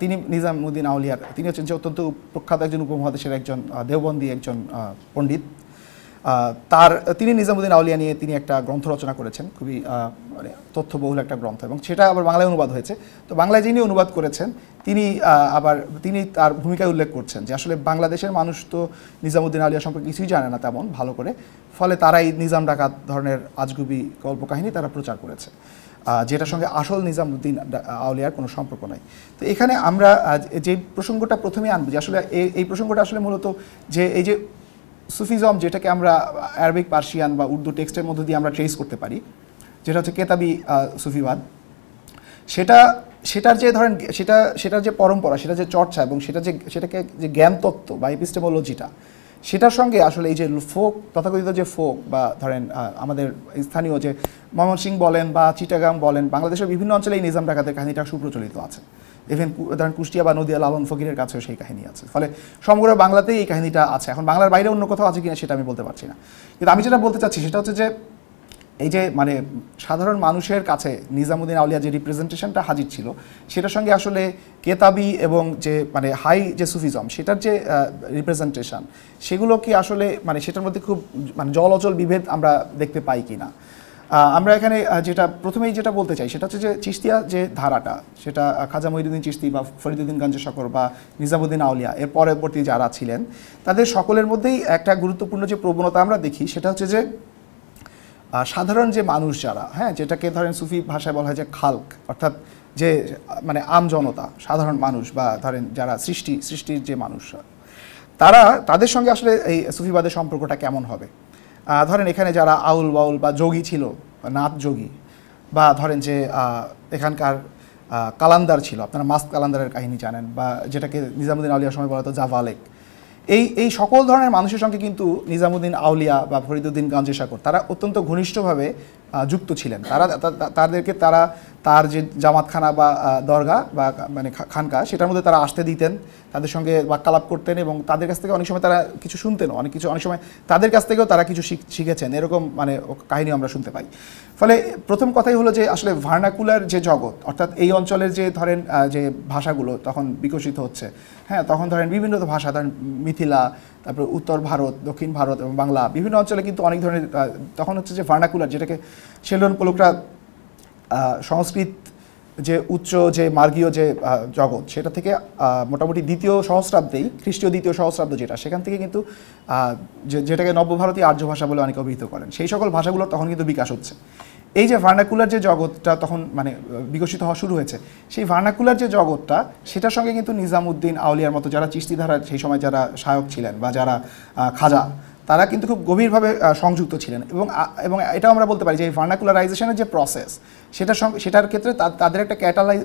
তিনি নিজামুদ্দিন আউলিয়ার, তিনি হচ্ছেন যে অত্যন্ত প্রখ্যাত একজন উপমহাদেশের একজন দেওবন্দি একজন পণ্ডিত। তিনি নিজামুদ্দিন আউলিয়া নিয়ে তিনি একটা গ্রন্থ রচনা করেছেন, খুবই মানে তথ্যবহুল একটা গ্রন্থ, এবং সেটা আবার বাংলায় অনুবাদ হয়েছে। তো বাংলায় যিনি অনুবাদ করেছেন তিনি তার ভূমিকায় উল্লেখ করছেন যে আসলে বাংলাদেশের মানুষ তো নিজামুদ্দিন আউলিয়া সম্পর্কে কিছুই জানে না তেমন ভালো করে, ফলে তারাই নিজাম ডাকাত ধরনের আজগুবি কল্পকাহিনী তারা প্রচার করেছে, যেটার সঙ্গে আসল নিজামুদ্দিন আউলিয়ার কোনো সম্পর্ক নাই। তো এখানে আমরা যে প্রসঙ্গটা প্রথমে আনবো, যে আসলে এই প্রসঙ্গটা আসলে মূলত যে এই যে সুফিজম, যেটাকে আমরা আরবিক, পার্সিয়ান বা উর্দু টেক্সটের মধ্যে দিয়ে আমরা ট্রেস করতে পারি, যেটা হচ্ছে কেতাবি সুফিবাদ, সেটার যে ধরেন সেটার যে পরম্পরা, সেটা যে চর্চা, এবং সেটাকে যে জ্ঞান তত্ত্ব বা এপিস্টেমোলজিটা, সেটার সঙ্গে আসলে এই যে ফোক, তথাকথিত যে ফোক বা ধরেন আমাদের স্থানীয় যে ময়মনসিংহ বলেন বা চিটাগাং বলেন, বাংলাদেশের বিভিন্ন অঞ্চলে এই নিজাম ডাকাতের কাহিনীটা সুপ্রচলিত আছে। ইভেন ধরেন কুষ্টিয়া বা নদিয়া লালন ফকিরের কাছেও সেই কাহিনী আছে, ফলে সমগ্র বাংলাতেই এই কাহিনীটা আছে। এখন বাংলার বাইরে অন্য কোথাও আছে কিনা সেটা আমি বলতে পারছি না, কিন্তু আমি যেটা বলতে চাচ্ছি সেটা হচ্ছে যে এই যে মানে সাধারণ মানুষের কাছে নিজামুদ্দিন আউলিয়া যে রিপ্রেজেন্টেশনটা হাজির ছিল, সেটার সঙ্গে আসলে কেতাবি এবং যে মানে হাই যে সুফিজম, সেটার যে রিপ্রেজেন্টেশন, সেগুলো কি আসলে মানে সেটার মধ্যে খুব মানে জল অচল বিভেদ আমরা দেখতে পাই কি না। আমরা এখানে প্রথমেই যেটা বলতে চাই সেটা হচ্ছে যে চিশতিয়া যে ধারাটা, সেটা খাজা মঈনুদ্দিন চিশতি বা ফরিদুদ্দিন গঞ্জে শকর বা নিজামুদ্দিন আউলিয়া এর পরবর্তী যারা ছিলেন, তাদের সকলের মধ্যেই একটা গুরুত্বপূর্ণ যে প্রবণতা আমরা দেখি, সেটা হচ্ছে যে সাধারণ যে মানুষ যারা, হ্যাঁ, যেটাকে ধরেন সুফি ভাষায় বলা হয় যে খালক, অর্থাৎ যে মানে আম জনতা, সাধারণ মানুষ, বা ধরেন যারা সৃষ্টির যে মানুষ, তাদের সঙ্গে আসলে এই সুফিবাদের সম্পর্কটা কেমন হবে। ধরেন এখানে যারা আউল বাউল বা যোগী ছিল, নাথ যোগী, বা ধরেন যে এখানকার কালান্দার ছিল, আপনারা মাস্ক কালান্দারের কাহিনী জানেন, বা যেটাকে নিজামুদ্দিন আউলিয়ার সময় বলা হতো জাভালেক, এই সকল ধরনের মানুষের সঙ্গে কিন্তু নিজামুদ্দিন আউলিয়া বা ফরিদুদ্দিন গঞ্জে শকর তারা অত্যন্ত ঘনিষ্ঠভাবে যুক্ত ছিলেন। তার যে জামাতখানা বা দরগা বা মানে খানকা, সেটার মধ্যে তারা আসতে দিতেন, তাদের সঙ্গে বাক্যালাপ করতেন, এবং তাদের কাছ থেকে অনেক সময় তারা কিছু শুনতেন, অনেক সময় তাদের কাছ থেকেও তারা কিছু শিখেছেন, এরকম মানে কাহিনী আমরা শুনতে পাই। ফলে প্রথম কথাই হলো যে আসলে ভার্নাকুলার যে জগৎ, অর্থাৎ এই অঞ্চলের যে ধরেন যে ভাষাগুলো তখন বিকশিত হচ্ছে, হ্যাঁ, তখন ধরেন বিভিন্ন ভাষা, ধরেন মিথিলা, তারপর উত্তর ভারত, দক্ষিণ ভারত এবং বাংলা, বিভিন্ন অঞ্চলে কিন্তু অনেক ধরনের তখন হচ্ছে যে ভার্নাকুলার, যেটাকে শেলডন পোলকরা সংস্কৃত যে উচ্চ যে মার্গীয় যে জগৎ, সেটা থেকে মোটামুটি দ্বিতীয় সহস্রাব্দেই, খ্রিস্টীয় দ্বিতীয় সহস্রাব্দ যেটা, সেখান থেকে কিন্তু যেটাকে নব্যভারতীয় আর্য ভাষা বলে অনেকে অভিহিত করেন, সেই সকল ভাষাগুলোর তখন কিন্তু বিকাশ হচ্ছে। এই যে ভার্নাকুলার যে জগৎটা তখন মানে বিকশিত হওয়া শুরু হয়েছে, সেই ভার্নাকুলার যে জগৎটা, সেটার সঙ্গে কিন্তু নিজামুদ্দিন আউলিয়ার মতো যারা চিশতি ধারার সেই সময় যারা শায়ক ছিলেন বা যারা খাজা, তারা কিন্তু খুব গভীরভাবে সংযুক্ত ছিলেন। এবং এটাও আমরা বলতে পারি যে এই ভার্নাকুলারাইজেশনের যে প্রসেস, সেটার ক্ষেত্রে তাদের একটা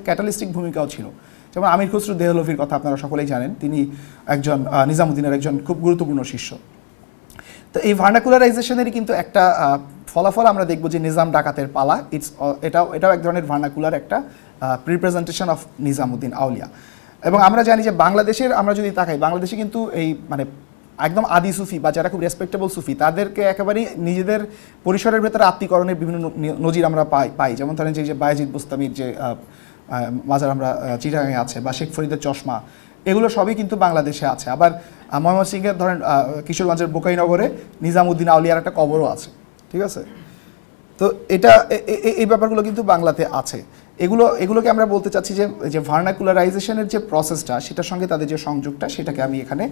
ক্যাটালিস্টিক ভূমিকাও ছিল। যেমন আমির খসরু দেহলভির কথা আপনারা সকলেই জানেন, তিনি একজন নিজামুদ্দিনের একজন খুব গুরুত্বপূর্ণ শিষ্য। তো এই ভার্নাকুলারাইজেশনেরই কিন্তু একটা ফলাফল আমরা দেখব যে নিজাম ডাকাতের পালা, এটাও এক ধরনের ভার্নাকুলার একটা রিপ্রেজেন্টেশন অফ নিজামুদ্দিন আউলিয়া। এবং আমরা জানি যে বাংলাদেশের আমরা যদি তাকাই, বাংলাদেশে কিন্তু এই মানে একদম আদি সুফি বা যারা খুব রেসপেক্টেবল সুফি তাদেরকে একেবারেই নিজেদের পরিসরের ভেতরে আত্মীকরণের বিভিন্ন নজির আমরা পাই। যেমন ধরেন যে বায়েজিদ বোস্তামির যে মাজার আমরা চিটাগাঙে আছে, বা শেখ ফরিদের চশমা, এগুলো সবই কিন্তু বাংলাদেশে আছে। আবার ময়মনসিংহের ধরেন কিশোরগঞ্জের বোকাইনগরে নিজামুদ্দিন আউলিয়ার একটা কবরও আছে, ঠিক আছে। তো এটা এই ব্যাপারগুলো কিন্তু বাংলাতে আছে। এগুলোকে আমরা বলতে চাচ্ছি যে ভার্নাকুলারাইজেশনের যে প্রসেসটা, সেটার সঙ্গে তাদের যে সংযোগটা, সেটাকে আমি এখানে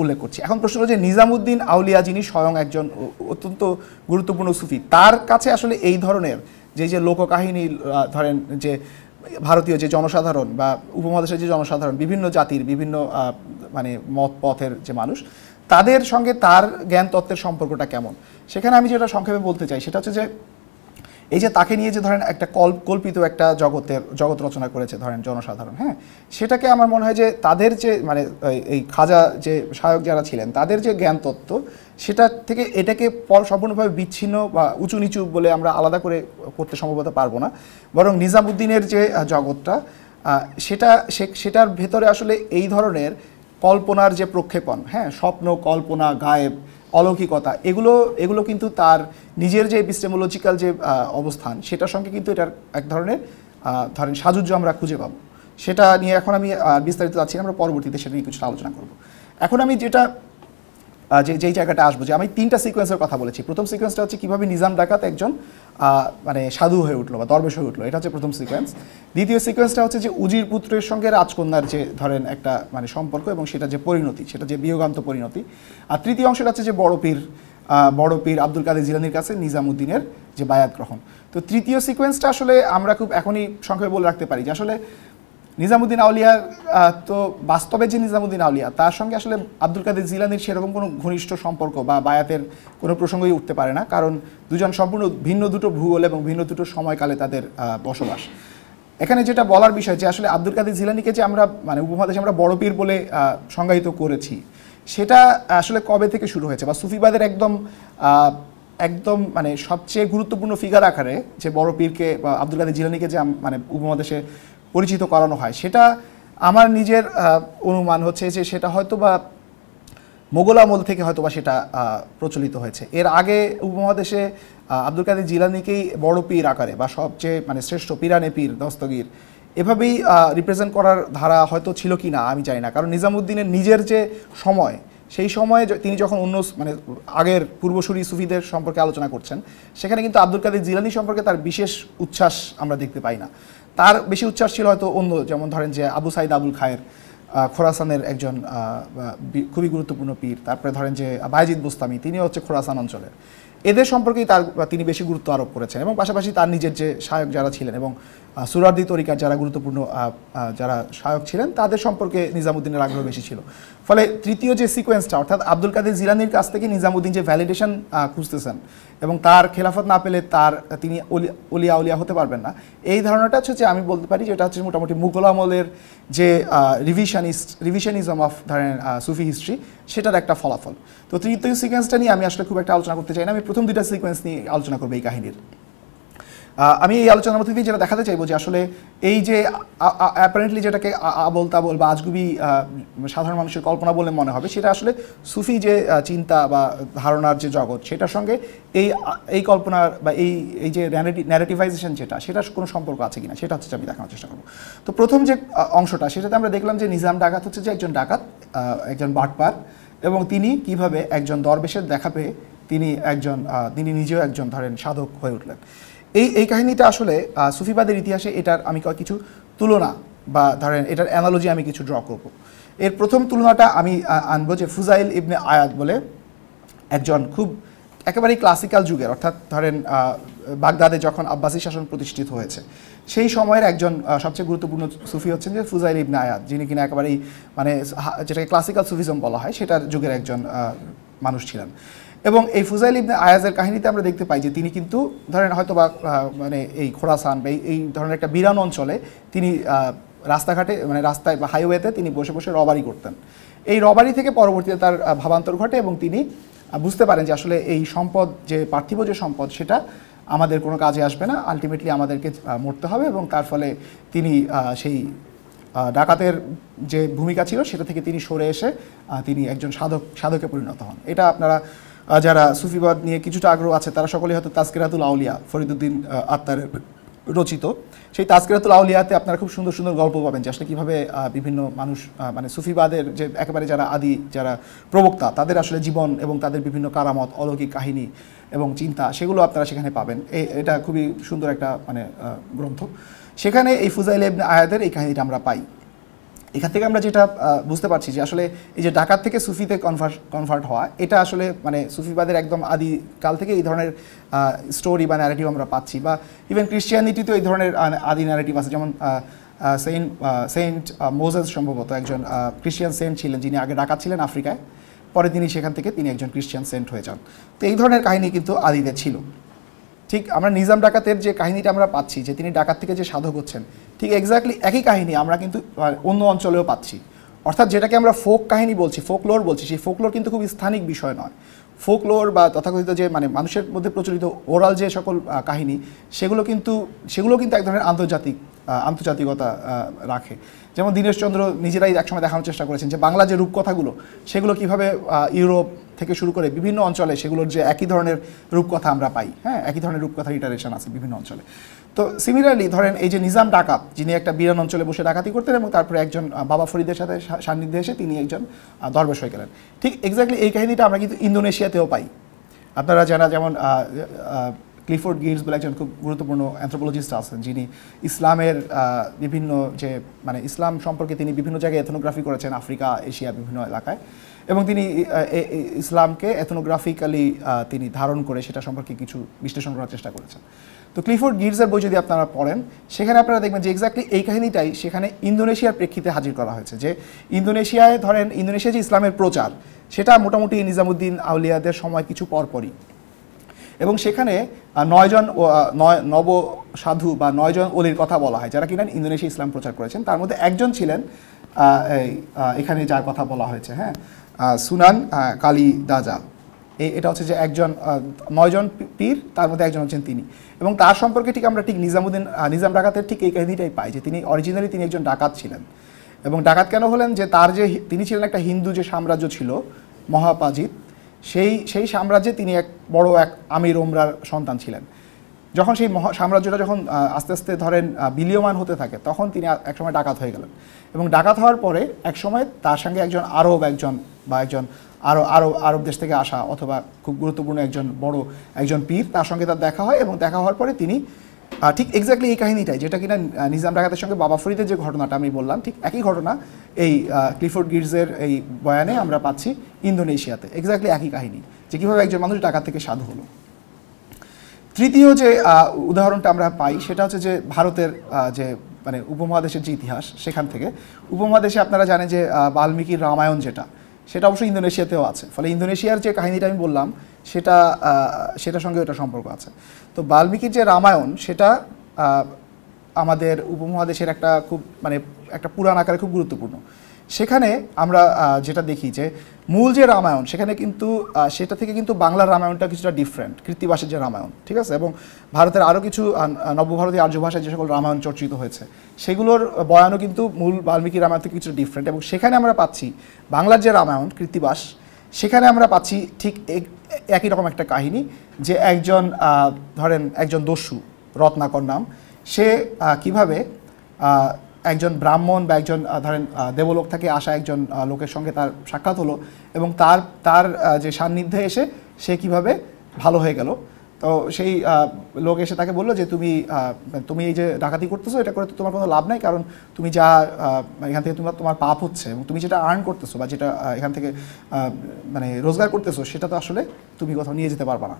উল্লেখ করছি। এখন প্রশ্ন হলো যে নিজামুদ্দিন আউলিয়া যিনি স্বয়ং একজন অত্যন্ত গুরুত্বপূর্ণ সুফি, তার কাছে আসলে এই ধরনের যে লোককাহিনী, ধরেন যে ভারতীয় যে জনসাধারণ বা উপমহাদেশের যে জনসাধারণ, বিভিন্ন জাতির বিভিন্ন মানে মত পথের যে মানুষ, তাদের সঙ্গে তার জ্ঞান তত্ত্বের সম্পর্কটা কেমন, সেখানে আমি যেটা সংক্ষেপে বলতে চাই সেটা হচ্ছে যে এই যে তাকে নিয়ে যে ধরেন একটা কল্পিত একটা জগৎ রচনা করেছে ধরেন জনসাধারণ, হ্যাঁ, সেটাকে আমার মনে হয় যে তাদের যে মানে এই খাজা যে শায়ক যারা ছিলেন তাদের যে জ্ঞান তত্ত্ব, সেটা থেকে এটাকে সম্পূর্ণভাবে বিচ্ছিন্ন বা উঁচু নিচু বলে আমরা আলাদা করে করতে সম্ভবত পারবো না। বরং নিজামুদ্দিনের যে জগৎটা, সেটার ভেতরে আসলে এই ধরনের কল্পনার যে প্রক্ষেপণ, হ্যাঁ, স্বপ্ন, কল্পনা, গায়েব, অলৌকিকতা, এগুলো কিন্তু তার নিজের যে এপিস্টেমোলজিক্যাল যে অবস্থান, সেটার সঙ্গে কিন্তু এটার এক ধরনের ধরেন সাযুজ্য আমরা খুঁজে পাবো। সেটা নিয়ে এখন আমি বিস্তারিত যাচ্ছি না, আমরা পরবর্তীতে সেটা নিয়ে কিছু আলোচনা করব। এখন আমি যেই জায়গাটা আসবো, যে আমি 3টা সিকোয়েন্সের কথা বলেছি। প্রথম সিকোয়েন্সটা হচ্ছে কীভাবে নিজাম ডাকাত একজন মানে সাধু হয়ে উঠলো বা দরবেশ হয়ে উঠলো, এটা হচ্ছে প্রথম সিকোয়েন্স। দ্বিতীয় সিকোয়েন্সটা হচ্ছে যে উজির পুত্রের সঙ্গে রাজকন্যার যে ধরেন একটা মানে সম্পর্ক এবং সেটা যে পরিণতি, সেটা যে বিয়োগান্ত পরিণতি। আর তৃতীয় অংশটা হচ্ছে যে বড় পীর আব্দুল কাদের জিলানীর কাছে নিজামুদ্দিনের যে বায়াত গ্রহণ। তো তৃতীয় সিকোয়েন্সটা আসলে আমরা খুব এখনই সংক্ষেপে বলে রাখতে পারি যে আসলে নিজামুদ্দিন আউলিয়ার তো বাস্তবে যে নিজামুদ্দিন আউলিয়া, তার সঙ্গে আসলে আব্দুল কাদের জিলানীর সেরকম কোনো ঘনিষ্ঠ সম্পর্ক বা বায়াতের কোনো প্রসঙ্গই উঠতে পারে না, কারণ দুজন সম্পূর্ণ ভিন্ন দুটো ভূগোল এবং ভিন্ন দুটো সময়কালে তাদের বসবাস। এখানে যেটা বলার বিষয় যে আসলে আব্দুল কাদের জিলানীকে যে আমরা মানে উপমহাদেশে আমরা বড় পীর বলে সংজ্ঞায়িত করেছি, সেটা আসলে কবে থেকে শুরু হয়েছে, বা সুফিবাদের একদম মানে সবচেয়ে গুরুত্বপূর্ণ ফিগার আকারে যে বড় পীরকে বা আব্দুল কাদের জিলানীকে যে মানে উপমহাদেশে পরিচিত করানো হয়, সেটা আমার নিজের অনুমান হচ্ছে যে সেটা হয়তো বা মোগল আমল থেকে হয়তো বা সেটা প্রচলিত হয়েছে। এর আগে উপমহাদেশে আব্দুল কাদের জিলানীকেই বড় পীর আকারে বা সবচেয়ে মানে শ্রেষ্ঠ পীরানে পীর, দস্তগীর, এভাবেই রিপ্রেজেন্ট করার ধারা হয়তো ছিল কি না আমি জানি না। কারণ নিজামুদ্দিনের নিজের যে সময়, সেই সময়ে তিনি যখন অন্য মানে আগের পূর্বসূরি সুফিদের সম্পর্কে আলোচনা করছেন, সেখানে কিন্তু আব্দুল কাদের জিলানী সম্পর্কে তার বিশেষ উচ্ছ্বাস আমরা দেখতে পাই না। তার বেশি উচ্ছ্বাস ছিল হয়তো অন্য, যেমন ধরেন যে আবু সাইদ আবুল খায়ের, খোরাসানের একজন খুবই গুরুত্বপূর্ণ পীর। তারপরে ধরেন যে বায়েজিদ বোস্তামি, তিনি হচ্ছে খোরাসান অঞ্চলের। এদের সম্পর্কেই তিনি বেশি গুরুত্ব আরোপ করেছেন, এবং পাশাপাশি তার নিজের যে শায়ক যারা ছিলেন এবং সুরারদি তরিকার যারা গুরুত্বপূর্ণ যারা শায়ক ছিলেন, তাদের সম্পর্কে নিজামুদ্দিনের আগ্রহ বেশি ছিল। ফলে তৃতীয় যে সিকোয়েন্সটা, অর্থাৎ আব্দুল কাদের জিলানীর কাছ থেকে নিজামুদ্দিন যে ভ্যালিডেশন খুঁজতেছেন এবং তার খেলাফত না পেলে তিনি অলিয়া উলিয়া হতে পারবেন না, এই ধারণাটা হচ্ছে যে আমি বলতে পারি যে এটা হচ্ছে মোটামুটি মুঘল আমলের যে রিভিশনিজম অফ ধরেন সুফি হিস্ট্রি, সেটার একটা ফলাফল। তো তৃতীয় সিকোয়েন্সটা নিয়ে আমি আসলে খুব একটা আলোচনা করতে চাই না, আমি প্রথম দুইটা সিকোয়েন্স নিয়ে আলোচনা করবো এই কাহিনীর। আমি এই আলোচনার মধ্যে দিয়ে যেটা দেখাতে চাইবো যে আসলে এই যে অ্যাপারেন্টলি যেটাকে আবোল তাবোল বা আজগুবি সাধারণ মানুষের কল্পনা বলে মনে হবে, সেটা আসলে সুফি যে চিন্তা বা ধারণার যে জগৎ, সেটার সঙ্গে এই কল্পনার বা এই যে ন্যারেটিভাইজেশন সেটার কোনো সম্পর্ক আছে কিনা, সেটা হচ্ছে আমি দেখানোর চেষ্টা করবো। তো প্রথম যে অংশটা, সেটাতে আমরা দেখলাম যে নিজাম ডাকাত হচ্ছে যে একজন ডাকাত, একজন বাটপার, এবং তিনি কিভাবে একজন দরবেশের দেখা পেয়ে তিনি নিজেও একজন ধরেন সাধক হয়ে উঠলেন। এই কাহিনীটা আসলে সুফিবাদের ইতিহাসে এটার আমি কিছু তুলনা বা ধরেন এটার অ্যানালজি আমি কিছু ড্র করব। এর প্রথম তুলনাটা আমি আনবো যে ফুজাইল ইবনে আয়াদ বলে একজন খুব একেবারেই ক্লাসিক্যাল যুগের, অর্থাৎ ধরেন বাগদাদে যখন আব্বাসী শাসন প্রতিষ্ঠিত হয়েছে, সেই সময়ের একজন সবচেয়ে গুরুত্বপূর্ণ সুফি হচ্ছেন যে ফুজাইল ইবনে আয়াদ, যিনি কিনা একেবারেই মানে যেটাকে ক্লাসিক্যাল সুফিজম বলা হয়, সেটার যুগের একজন মানুষ ছিলেন। এবং এই ফুজাইল ইবনে আয়াজের কাহিনীতে আমরা দেখতে পাই যে তিনি কিন্তু ধরেন হয়তো বা মানে এই খোরাসান বা এই ধরনের একটা বিরান অঞ্চলে তিনি রাস্তাঘাটে মানে রাস্তায় বা হাইওয়েতে তিনি বসে বসে রবারি করতেন। এই রবারি থেকে পরবর্তীতে তার ভাবান্তর ঘটে এবং তিনি বুঝতে পারেন যে আসলে এই সম্পদ যে পার্থিব যে সম্পদ সেটা আমাদের কোনো কাজে আসবে না, আলটিমেটলি আমাদেরকে মরতে হবে, এবং তার ফলে তিনি সেই ডাকাতের যে ভূমিকা ছিল সেটা থেকে তিনি সরে এসে তিনি একজন সাধকে পরিণত হন। এটা আপনারা যারা সুফিবাদ নিয়ে কিছুটা আগ্রহ আছে তারা সকলেই হয়তো তাজকিরাতুল আউলিয়া ফরিদুদ্দিন আত্মারের রচিত, সেই তাজকিরাতুল আউলিয়াতে আপনারা খুব সুন্দর সুন্দর গল্প পাবেন যে আসলে কীভাবে বিভিন্ন মানুষ মানে সুফিবাদের যে একেবারে যারা আদি যারা প্রবক্তা তাদের আসলে জীবন এবং তাদের বিভিন্ন কারামত, অলৌকিক কাহিনী এবং চিন্তা সেগুলো আপনারা সেখানে পাবেন। এটা খুবই সুন্দর একটা মানে গ্রন্থ। সেখানে এই ফুজাইল ইবনে আয়াদের এই কাহিনীটা আমরা পাই। এখান থেকে আমরা যেটা বুঝতে পারছি যে আসলে এই যে ডাকাত থেকে সুফিতে কনভার্ট হওয়া, এটা আসলে মানে সুফিবাদের একদম আদি কাল থেকে এই ধরনের স্টোরি বা ন্যারেটিভ আমরা পাচ্ছি, বা ইভেন ক্রিশ্চিয়ানিটিতেও এই ধরনের আদি ন্যারেটিভ আছে। যেমন সেন্ট মোজেস সম্ভবত একজন ক্রিশ্চিয়ান সেন্ট ছিলেন, যিনি আগে ডাকাত ছিলেন আফ্রিকায়, পরে তিনি সেখান থেকে তিনি একজন ক্রিশ্চিয়ান সেন্ট হয়ে যান। তো এই ধরনের কাহিনী কিন্তু আদিতে ছিল। ঠিক আমরা নিজাম ডাকাতের যে কাহিনীটা আমরা পাচ্ছি যে তিনি ডাকাত থেকে যে সাধক হচ্ছেন, ঠিক এক্স্যাক্টলি একই কাহিনী আমরা কিন্তু অন্য অঞ্চলেও পাচ্ছি। অর্থাৎ যেটাকে আমরা ফোক কাহিনী বলছি, ফোকলোর বলছি, সেই ফোকলোর কিন্তু খুব স্থানিক বিষয় নয়। ফোকলোর বা তথাকথিত যে মানে মানুষের মধ্যে প্রচলিত ওরাল যে সকল কাহিনী সেগুলো কিন্তু এক ধরনের আন্তর্জাতিকতা রাখে। যেমন দীনেশচন্দ্র নিজেরাই একসময় দেখানোর চেষ্টা করেছেন যে বাংলা যে রূপকথাগুলো সেগুলো কীভাবে ইউরোপ থেকে শুরু করে বিভিন্ন অঞ্চলে সেগুলোর যে একই ধরনের রূপকথা আমরা পাই, হ্যাঁ, একই ধরনের রূপকথার ইটারেশন আছে বিভিন্ন অঞ্চলে। তো সিমিলারলি ধরেন এই যে নিজাম ডাকাত, যিনি একটা বিরান অঞ্চলে বসে ডাকাতি করতেন এবং তারপরে একজন বাবা ফরিদের সাথে সান্নিধ্যে এসে তিনি একজন দরবেশ হয়ে গেলেন, ঠিক এক্স্যাক্টলি এই কাহিনীটা আমরা কিন্তু ইন্দোনেশিয়াতেও পাই। আপনারা যারা যেমন ক্লিফোর্ড গিলস বলে একজন খুব গুরুত্বপূর্ণ অ্যানথ্রোপোলজিস্ট আছেন, যিনি ইসলামের বিভিন্ন যে মানে ইসলাম সম্পর্কে তিনি বিভিন্ন জায়গায় এথনোগ্রাফি করেছেন, আফ্রিকা, এশিয়া বিভিন্ন এলাকায়, এবং তিনি ইসলামকে এথনোগ্রাফিক্যালি তিনি ধারণ করে সেটা সম্পর্কে কিছু বিশ্লেষণ করার চেষ্টা করেছেন। তো ক্লিফোর্ড গিলসের বই যদি আপনারা পড়েন সেখানে আপনারা দেখবেন যে এক্স্যাক্টলি এই কাহিনীটাই সেখানে ইন্দোনেশিয়ার প্রেক্ষিতে হাজির করা হয়েছে। যে ইন্দোনেশিয়ায় ধরেন ইন্দোনেশিয়া যে ইসলামের প্রচার সেটা মোটামুটি নিজামুদ্দিন আউলিয়াদের সময় কিছু পরপরই, এবং সেখানে 9 জন নব সাধু বা 9 জন ওলির কথা বলা হয় যারা কিনা ইন্দোনেশিয়া ইসলাম প্রচার করেছেন। তার মধ্যে একজন ছিলেন এখানে যার কথা বলা হয়েছে, হ্যাঁ, সুনান কালী দাজা। এটা হচ্ছে যে একজন 9 জন পীর, তার মধ্যে একজন হচ্ছেন তিনি, এবং তার সম্পর্কে ঠিক আমরা ঠিক নিজাম ডাকাতের ঠিক এই কাহিনীটাই পাই যে তিনি অরিজিনালি তিনি একজন ডাকাত ছিলেন। এবং ডাকাত কেন হলেন, যে তার যে তিনি ছিলেন একটা হিন্দু যে সাম্রাজ্য ছিল মহাপাজিত, সেই সাম্রাজ্যে তিনি এক বড় এক আমির ওমরার সন্তান ছিলেন। যখন সেই সাম্রাজ্যটা যখন আস্তে আস্তে ধরেন বিলীয়মান হতে থাকে তখন তিনি একসময় ডাকাত হয়ে গেলেন, এবং ডাকাত হওয়ার পরে একসময় তার সঙ্গে একজন আরব দেশ থেকে আসা অথবা খুব গুরুত্বপূর্ণ একজন পীর, তার সঙ্গে তার দেখা হয়, এবং দেখা হওয়ার পরে তিনি ঠিক এক্স্যাক্টলি এই কাহিনীটাই যেটা কিনা নিজাম ডাকাতের সঙ্গে বাবা ফরিদের যে ঘটনাটা আমি বললাম, ঠিক একই ঘটনা এই ক্লিফোর্ড গিলসের এই বয়ানে আমরা পাচ্ছি ইন্দোনেশিয়াতে, এক্স্যাক্টলি একই কাহিনী যে কীভাবে একজন মানুষ ডাকাত থেকে সাধু হলো। তৃতীয় যে উদাহরণটা আমরা পাই সেটা হচ্ছে যে ভারতের যে মানে উপমহাদেশের যে ইতিহাস, সেখান থেকে উপমহাদেশে আপনারা জানেন যে বাল্মীকির রামায়ণ সেটা অবশ্যই ইন্দোনেশিয়াতেও আছে। ফলে ইন্দোনেশিয়ার যে কাহিনীটা আমি বললাম সেটার সঙ্গে এটা সম্পর্ক আছে। তো বাল্মীকির যে রামায়ণ সেটা আমাদের উপমহাদেশের একটা খুব মানে একটা পুরাণ আকারে খুব গুরুত্বপূর্ণ। সেখানে আমরা যেটা দেখি যে মূল যে রামায়ণ সেখানে কিন্তু সেটা থেকে কিন্তু বাংলার রামায়ণটা কিছুটা ডিফারেন্ট, কৃত্তিবাসের যে রামায়ণ, ঠিক আছে, এবং ভারতের আরও কিছু নবভারতীয় আর্য ভাষায় যে সকল রামায়ণ চর্চিত হয়েছে সেগুলোর বয়ানও কিন্তু মূল বাল্মীকি রামায়ণ থেকে কিছুটা ডিফারেন্ট। এবং সেখানে আমরা পাচ্ছি বাংলার যে রামায়ণ কৃত্তিবাস, সেখানে আমরা পাচ্ছি ঠিক একই রকম একটা কাহিনী যে একজন দস্যু রত্নাকর নাম, সে কিভাবে একজন ব্রাহ্মণ বা একজন দেবলোক থেকে আসা একজন লোকের সঙ্গে তার সাক্ষাৎ হলো, এবং তার যে সান্নিধ্যে এসে সে কিভাবে ভালো হয়ে গেল। তো সেই লোক এসে তাকে বললো যে তুমি এই যে ডাকাতি করতেছো এটা করে তো তোমার কোনো লাভ নাই, কারণ তুমি যা এখান থেকে তোমার পাপ হচ্ছে, এবং তুমি যেটা আর্ন করতেছো বা যেটা এখান থেকে মানে রোজগার করতেছো সেটা তো আসলে তুমি কোথাও নিয়ে যেতে পারবা না,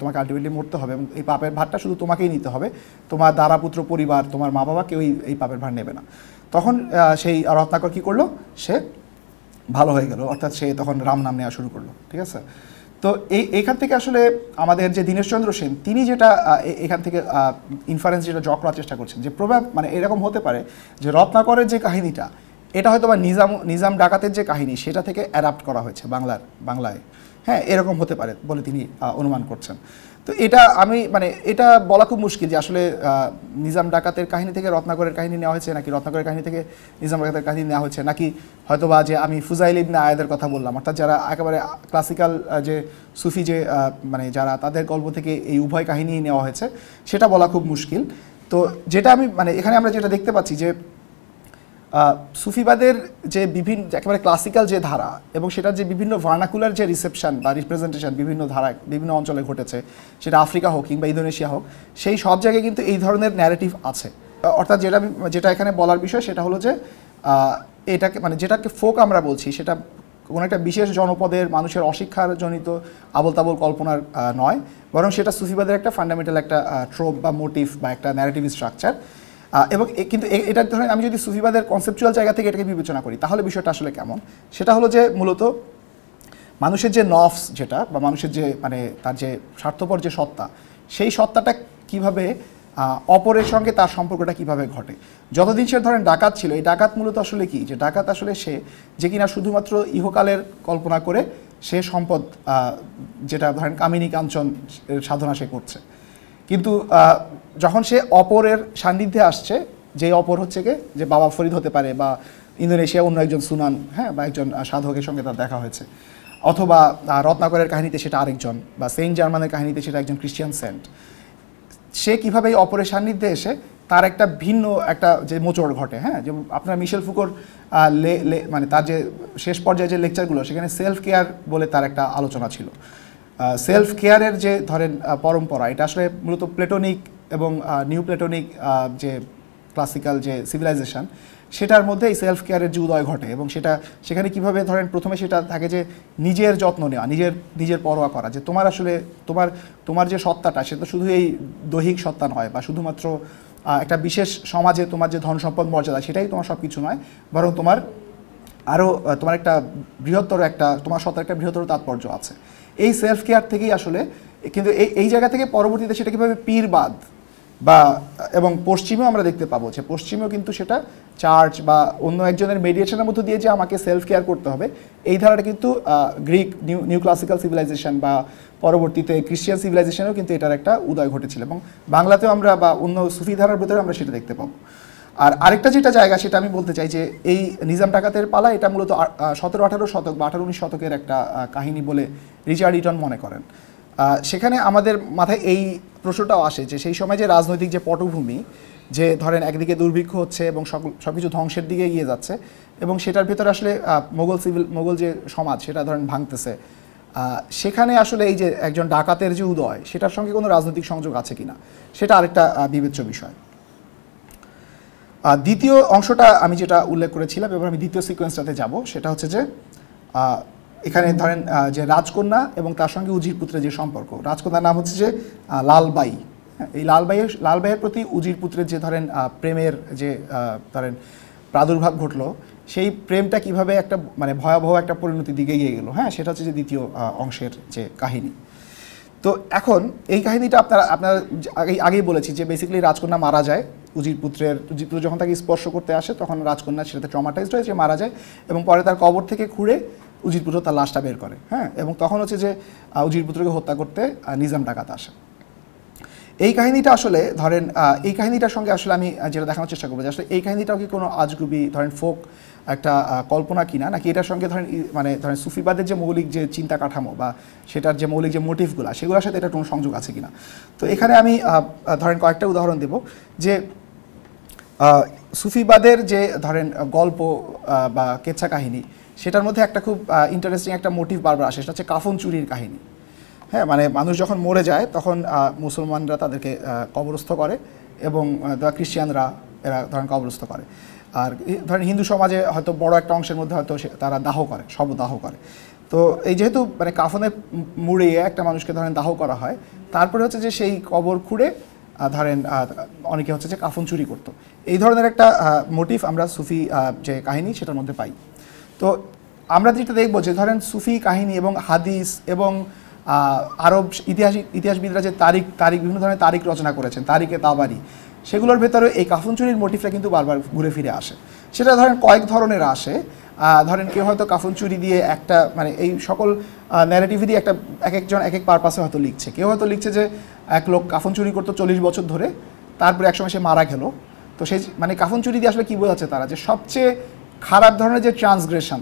তোমাকে আলটিমেটলি মরতে হবে, এবং এই পাপের ভারটা শুধু তোমাকেই নিতে হবে, তোমার দ্বারা পুত্র পরিবার তোমার মা বাবা কেউ এই পাপের ভার নেবে না। তখন সেই রত্নাকর কী করলো, সে ভালো হয়ে গেল, অর্থাৎ সে তখন রাম নাম নেওয়া শুরু করলো, ঠিক আছে। তো এইখান থেকে আসলে আমাদের যে দীনেশচন্দ্র সেন তিনি যেটা এখান থেকে ইনফারেন্স যেটা ড্র করার চেষ্টা করছেন যে মানে এরকম হতে পারে যে রত্নাকরের যে কাহিনীটা এটা হয়তো বা নিজাম ডাকাতের যে কাহিনী সেটা থেকে অ্যাডাপ্ট করা হয়েছে বাংলায়, হ্যাঁ, এরকম হতে পারে বলে তিনি অনুমান করছেন। তো এটা আমি মানে এটা বলা খুব মুশকিল যে আসলে নিজাম ডাকাতের কাহিনী থেকে রত্নাকরের কাহিনী নেওয়া হয়েছে, নাকি রত্নাকরের কাহিনী থেকে নিজাম ডাকাতের কাহিনী নেওয়া হয়েছে, নাকি হয়তোবা যে আমি ফুজাইল ইবনে আয়াদের কথা বললাম, অর্থাৎ যারা একেবারে ক্লাসিক্যাল যে সুফি যে মানে যারা তাদের গল্প থেকে এই উভয় কাহিনী নেওয়া হয়েছে, সেটা বলা খুব মুশকিল। তো যেটা আমি মানে এখানে আমরা যেটা দেখতে পাচ্ছি যে সুফিবাদের যে বিভিন্ন একেবারে ক্লাসিক্যাল যে ধারা এবং সেটার যে বিভিন্ন ভার্নাকুলার যে রিসেপশন বা রিপ্রেজেন্টেশন বিভিন্ন ধারা বিভিন্ন অঞ্চলে ঘটেছে, সেটা আফ্রিকা হোক কিংবা ইন্দোনেশিয়া হোক, সেই সব জায়গায় কিন্তু এই ধরনের ন্যারেটিভ আছে। অর্থাৎ যেটা এখানে বলার বিষয় সেটা হলো যে এটাকে মানে যেটাকে ফোক আমরা বলছি, সেটা কোনো একটা বিশেষ জনপদের মানুষের অশিক্ষার জনিত আবল তাবল কল্পনার নয়, বরং সেটা সুফিবাদের একটা ফান্ডামেন্টাল একটা ট্রোপ বা মোটিভ বা একটা ন্যারেটিভ স্ট্রাকচার। এবং কিন্তু এটা ধরেন আমি যদি সুফিবাদের কনসেপচুয়াল জায়গা থেকে এটাকে বিবেচনা করি, তাহলে বিষয়টা আসলে কেমন, সেটা হলো যে মূলত মানুষের যে নফস যেটা বা মানুষের যে মানে তার যে স্বার্থপর যে সত্তা, সেই সত্তাটা কিভাবে অপরের সঙ্গে তার সম্পর্কটা কিভাবে ঘটে। যতদিন সে ধরেন ডাকাত ছিল, এই ডাকাত মূলত আসলে কি, যে ডাকাত আসলে সে যে কিনা শুধুমাত্র ইহকালের কল্পনা করে সে সম্পদ যেটা ধরেন কামিনী কাঞ্চন সাধনা সে করছে, কিন্তু যখন সে অপরের সান্নিধ্যে আসছে, যে অপর হচ্ছে কে, যে বাবা ফরিদ হতে পারে বা ইন্দোনেশিয়া অন্য একজন সুনান, হ্যাঁ, বা একজন সাধকের সঙ্গে তার দেখা হয়েছে, অথবা রত্নাকরের কাহিনীতে সেটা আরেকজন, বা সেন্ট জার্মানের কাহিনীতে সেটা একজন ক্রিশ্চিয়ান সেন্ট, সে কীভাবে এই অপরের সান্নিধ্যে এসে তার একটা ভিন্ন একটা যে মোচড় ঘটে। হ্যাঁ, যেমন আপনার মিশেল ফুকোর মানে তার যে শেষ পর্যায়ে যে লেকচারগুলো, সেখানে সেলফ কেয়ার বলে তার একটা আলোচনা ছিল। সেলফ কেয়ারের যে ধরেন পরম্পরা, এটা আসলে মূলত প্লেটোনিক এবং নিউ প্লেটোনিক যে ক্লাসিক্যাল যে সিভিলাইজেশন, সেটার মধ্যে এই সেলফ কেয়ারের যে উদয় ঘটে, এবং সেখানে কিভাবে ধরেন প্রথমে সেটা থাকে যে নিজের যত্ন নেওয়া, নিজের পরোয়া করা, যে তোমার আসলে তোমার যে সত্তাটা, সেটা শুধু এই দৈহিক সত্তা নয়, বা শুধুমাত্র একটা বিশেষ সমাজে তোমার যে ধন সম্পদ মর্যাদা, সেটাই তোমার সব কিছু নয়, বরং তোমার একটা বৃহত্তর তোমার সত্তার একটা বৃহত্তর তাৎপর্য আছে। এই সেলফ কেয়ার থেকেই আসলে, কিন্তু এই জায়গা থেকে পরবর্তীতে সেটা কীভাবে পীরবাদ বা এবং পশ্চিমেও আমরা দেখতে পাবো যে পশ্চিমেও কিন্তু সেটা চার্চ বা অন্য একজনের মেডিয়েশনের মধ্য দিয়ে যে আমাকে সেলফ কেয়ার করতে হবে, এই ধারাটা কিন্তু গ্রিক নিউ ক্লাসিক্যাল সিভিলাইজেশন বা পরবর্তীতে ক্রিশ্চিয়ান সিভিলাইজেশনেও কিন্তু এটার একটা উদয় ঘটেছিল, এবং বাংলাতেও আমরা বা অন্য সুফি ধারার ভিতরে আমরা সেটা দেখতে পাবো। আর আরেকটা যেটা জায়গা, সেটা আমি বলতে চাই যে এই নিজাম ডাকাতের পালা, এটা মূলত 17-18 শতক বা 18-19 শতকের একটা কাহিনী বলে রিচার্ড ইটন মনে করেন। সেখানে আমাদের মাথায় এই প্রশ্নটাও আসে যে সেই সময় যে রাজনৈতিক যে পটভূমি, যে ধরেন একদিকে দুর্ভিক্ষ হচ্ছে এবং সব কিছু ধ্বংসের দিকে এগিয়ে যাচ্ছে, এবং সেটার ভিতরে আসলে মোগল যে সমাজ, সেটা ধরেন ভাঙতেছে, সেখানে আসলে এই যে একজন ডাকাতের যে উদয়, সেটার সঙ্গে কোনো রাজনৈতিক সংযোগ আছে কিনা, সেটা আরেকটা বিবেচ্য বিষয়। দ্বিতীয় অংশটা আমি যেটা উল্লেখ করেছিলাম, এবার আমি দ্বিতীয় সিকোয়েন্সটাতে যাব, সেটা হচ্ছে যে এখানে ধরেন যে রাজকন্যা এবং তার সঙ্গে উজির পুত্রের যে সম্পর্ক। রাজকন্যার নাম হচ্ছে যে লালবাই। এই লালবাইয়ের প্রতি উজির পুত্রের যে ধরেন প্রেমের যে ধরেন প্রাদুর্ভাব ঘটলো, সেই প্রেমটা কিভাবে একটা মানে ভয়াবহ একটা পরিণতির দিকে এগিয়ে গেল, হ্যাঁ, সেটা হচ্ছে যে দ্বিতীয় অংশের যে কাহিনী। তো এখন এই কাহিনীটা আপনারা আগেই বলেছি যে বেসিক্যালি রাজকন্যা মারা যায়, উজির পুত্র যখন তাকে স্পর্শ করতে আসে, তখন রাজকন্যা সেটাতে ট্রমাটাইজড হয়ে সে মারা যায়, এবং পরে তার কবর থেকে খুঁড়ে উজির পুত্র তার লাশটা বের করে, হ্যাঁ, এবং তখন হচ্ছে যে উজির পুত্রকে হত্যা করতে নিজাম ডাকাত আসে। এই কাহিনীটা আসলে ধরেন এই কাহিনীটার সঙ্গে আসলে আমি যেটা দেখানোর চেষ্টা করবো যে আসলে এই কাহিনীটাও কি কোনো আজগুবি ধরেন ফোক একটা কল্পনা কিনা, নাকি এটার সঙ্গে ধরেন সুফিবাদের যে মৌলিক যে চিন্তা কাঠামো বা সেটার যে মৌলিক যে মোটিভগুলো, সেগুলোর সাথে এটা কোনো সংযোগ আছে কিনা। তো এখানে আমি ধরেন কয়েকটা উদাহরণ দেব যে সুফিবাদের যে ধরেন গল্প বা কেচ্ছা কাহিনী, সেটার মধ্যে একটা খুব ইন্টারেস্টিং একটা মোটিভ বারবার আসে, সেটা হচ্ছে কাফন চুরির কাহিনী। হ্যাঁ, মানে মানুষ যখন মরে যায়, তখন মুসলমানরা তাদেরকে কবরস্থ করে, এবং খ্রিস্টানরা এরা ধরেন কবরস্থ করে, আর ধরেন হিন্দু সমাজে হয়তো বড় একটা অংশের মধ্যে হয়তো তারা দাহ করে, শবদাহ করে। তো এই যেহেতু মানে কাফনে মুড়িয়ে একটা মানুষকে ধরেন দাহ করা হয়, তারপরে হচ্ছে যে সেই কবর খুঁড়ে ধরেন অনেকে হচ্ছে যে কাফন চুরি করতো। এই ধরনের একটা মোটিভ আমরা সুফি যে কাহিনী সেটার মধ্যে পাই। তো আমরা যেটা দেখবো যে ধরেন সুফি কাহিনী এবং হাদিস এবং আরব ইতিহাসবিদরা যে তারিখ বিভিন্ন ধরনের তারিখ রচনা করেছেন, তারিখে তাবারি, সেগুলোর ভেতরে এই কাফন চুরির মোটিভটা কিন্তু বারবার ঘুরে ফিরে আসে। সেটা ধরেন কয়েক ধরনের আসে। ধরেন কেউ হয়তো কাফন চুরি দিয়ে একটা মানে এই সকল ন্যারেটিভেরই একটা এক একজন এক এক পারপাসে হয়তো লিখছে। কেউ হয়তো লিখছে যে এক লোক কাফন চুরি করতো 40 বছর ধরে, তারপরে একসময় সে মারা গেল। তো সেই মানে কাফন চুরি দিয়ে আসলে কী বোঝাচ্ছে তারা, যে সবচেয়ে খারাপ ধরনের যে ট্রান্সগ্রেশন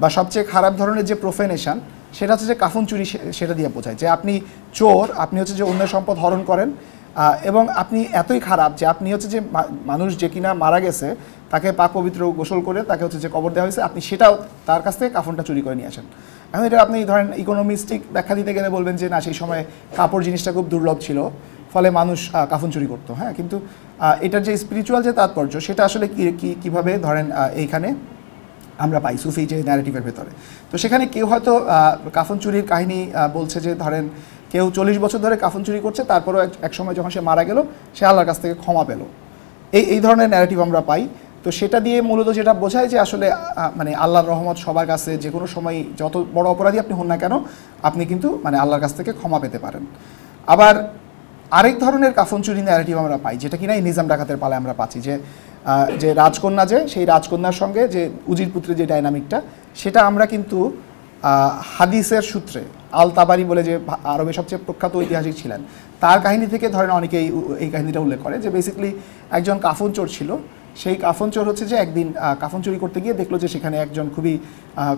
বা সবচেয়ে খারাপ ধরনের যে প্রোফেনেশন, সেটা হচ্ছে যে কাফন চুরি, সেটা দিয়ে বোঝায় যে আপনি চোর, আপনি হচ্ছে যে অন্যের সম্পদ হরণ করেন, এবং আপনি এতই খারাপ যে আপনি হচ্ছে যে মানুষ যে কিনা মারা গেছে তাকে পাক পবিত্র গোসল করে তাকে হচ্ছে যে কবর দেওয়া হয়েছে, আপনি সেটাও তার কাছ থেকে কাফনটা চুরি করে নিয়ে আসেন। এখন এটা আপনি ধরেন ইকোনমিস্টিক ব্যাখ্যা দিতে গেলে বলবেন যে না, সেই সময় কাপড় জিনিসটা খুব দুর্লভ ছিল, ফলে মানুষ কাফন চুরি করতো। হ্যাঁ, কিন্তু এটার যে স্পিরিচুয়াল যে তাৎপর্য, সেটা আসলে কীভাবে ধরেন এইখানে আমরা পাই সুফি যে ন্যারেটিভের ভেতরে। তো সেখানে কেউ হয়তো কাফন চুরির কাহিনী বলছে যে ধরেন কেউ 40 বছর ধরে কাফন চুরি করছে, তারপরেও এক সময় যখন সে মারা গেল সে আল্লাহর কাছ থেকে ক্ষমা পেল, এই ধরনের ন্যারেটিভ আমরা পাই। তো সেটা দিয়ে মূলত যেটা বোঝায় যে আসলে মানে আল্লাহর রহমত সবার কাছে, যে কোনো সময় যত বড় অপরাধী আপনি হন না কেন, আপনি কিন্তু মানে আল্লাহর কাছ থেকে ক্ষমা পেতে পারেন। আবার আরেক ধরনের কাফন চুরি ন্যারেটিভ আমরা পাই, যেটা কিনা এই নিজাম ডাকাতের পালায় আমরা পাচ্ছি, যে রাজকন্যা, যে সেই রাজকন্যার সঙ্গে যে উজির পুত্রের যে ডাইনামিকটা, সেটা আমরা কিন্তু হাদিসের সূত্রে আল তাবারি বলে যে আরবের সবচেয়ে প্রখ্যাত ঐতিহাসিক ছিলেন, তার কাহিনী থেকে ধরেন অনেকেই এই কাহিনীটা উল্লেখ করে যে বেসিক্যালি একজন কাফন চোর ছিল। সেই কাফন চোর হচ্ছে যে একদিন কাফন চুরি করতে গিয়ে দেখলো যে সেখানে একজন খুবই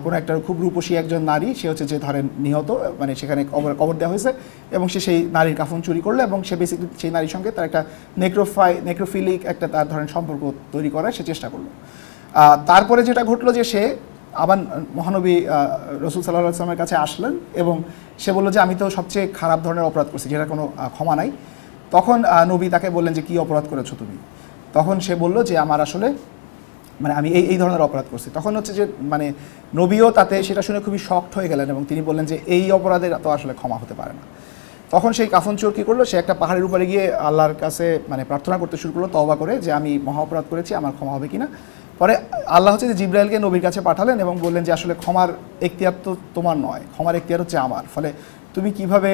কোনো একটা খুব রূপসী একজন নারী, সে হচ্ছে যে ধরেন নিহত, মানে সেখানে কবর দেওয়া হয়েছে, এবং সে সেই নারীর কাফন চুরি করলো, এবং সে বেসিক্যালি সেই নারীর সঙ্গে তার একটা নেক্রোফিলিক একটা তার ধরেন সম্পর্ক তৈরি করার সে চেষ্টা করলো। তারপরে যেটা ঘটলো যে সে আবার মহানবী রসুল সাল্লাল্লাহু আলাইহি ওয়াসাল্লামের কাছে আসলেন, এবং সে বললো যে আমি তো সবচেয়ে খারাপ ধরনের অপরাধ করছি, যেটা কোনো ক্ষমা নাই। তখন নবী তাকে বললেন যে কী অপরাধ করেছো তুমি? তখন সে বলল যে আমার আসলে মানে আমি এই ধরনের অপরাধ করছি। তখন হচ্ছে যে মানে নবীও তাতে সেটা শুনে খুবই শকড হয়ে গেলেন, এবং তিনি বললেন যে এই অপরাধের তো আসলে ক্ষমা হতে পারে না। তখন সেই কাফন চোর কী করলো, সে একটা পাহাড়ের উপরে গিয়ে আল্লাহর কাছে মানে প্রার্থনা করতে শুরু করলো, তওবা করে, যে আমি মহা অপরাধ করেছি, আমার ক্ষমা হবে কিনা। পরে আল্লাহ হচ্ছে যে জিব্রাইলকে নবীর কাছে পাঠালেন এবং বললেন যে আসলে ক্ষমার এখতিয়ার তো তোমার নয়, ক্ষমার এখতিয়ার হচ্ছে আমার। ফলে তুমি কিভাবে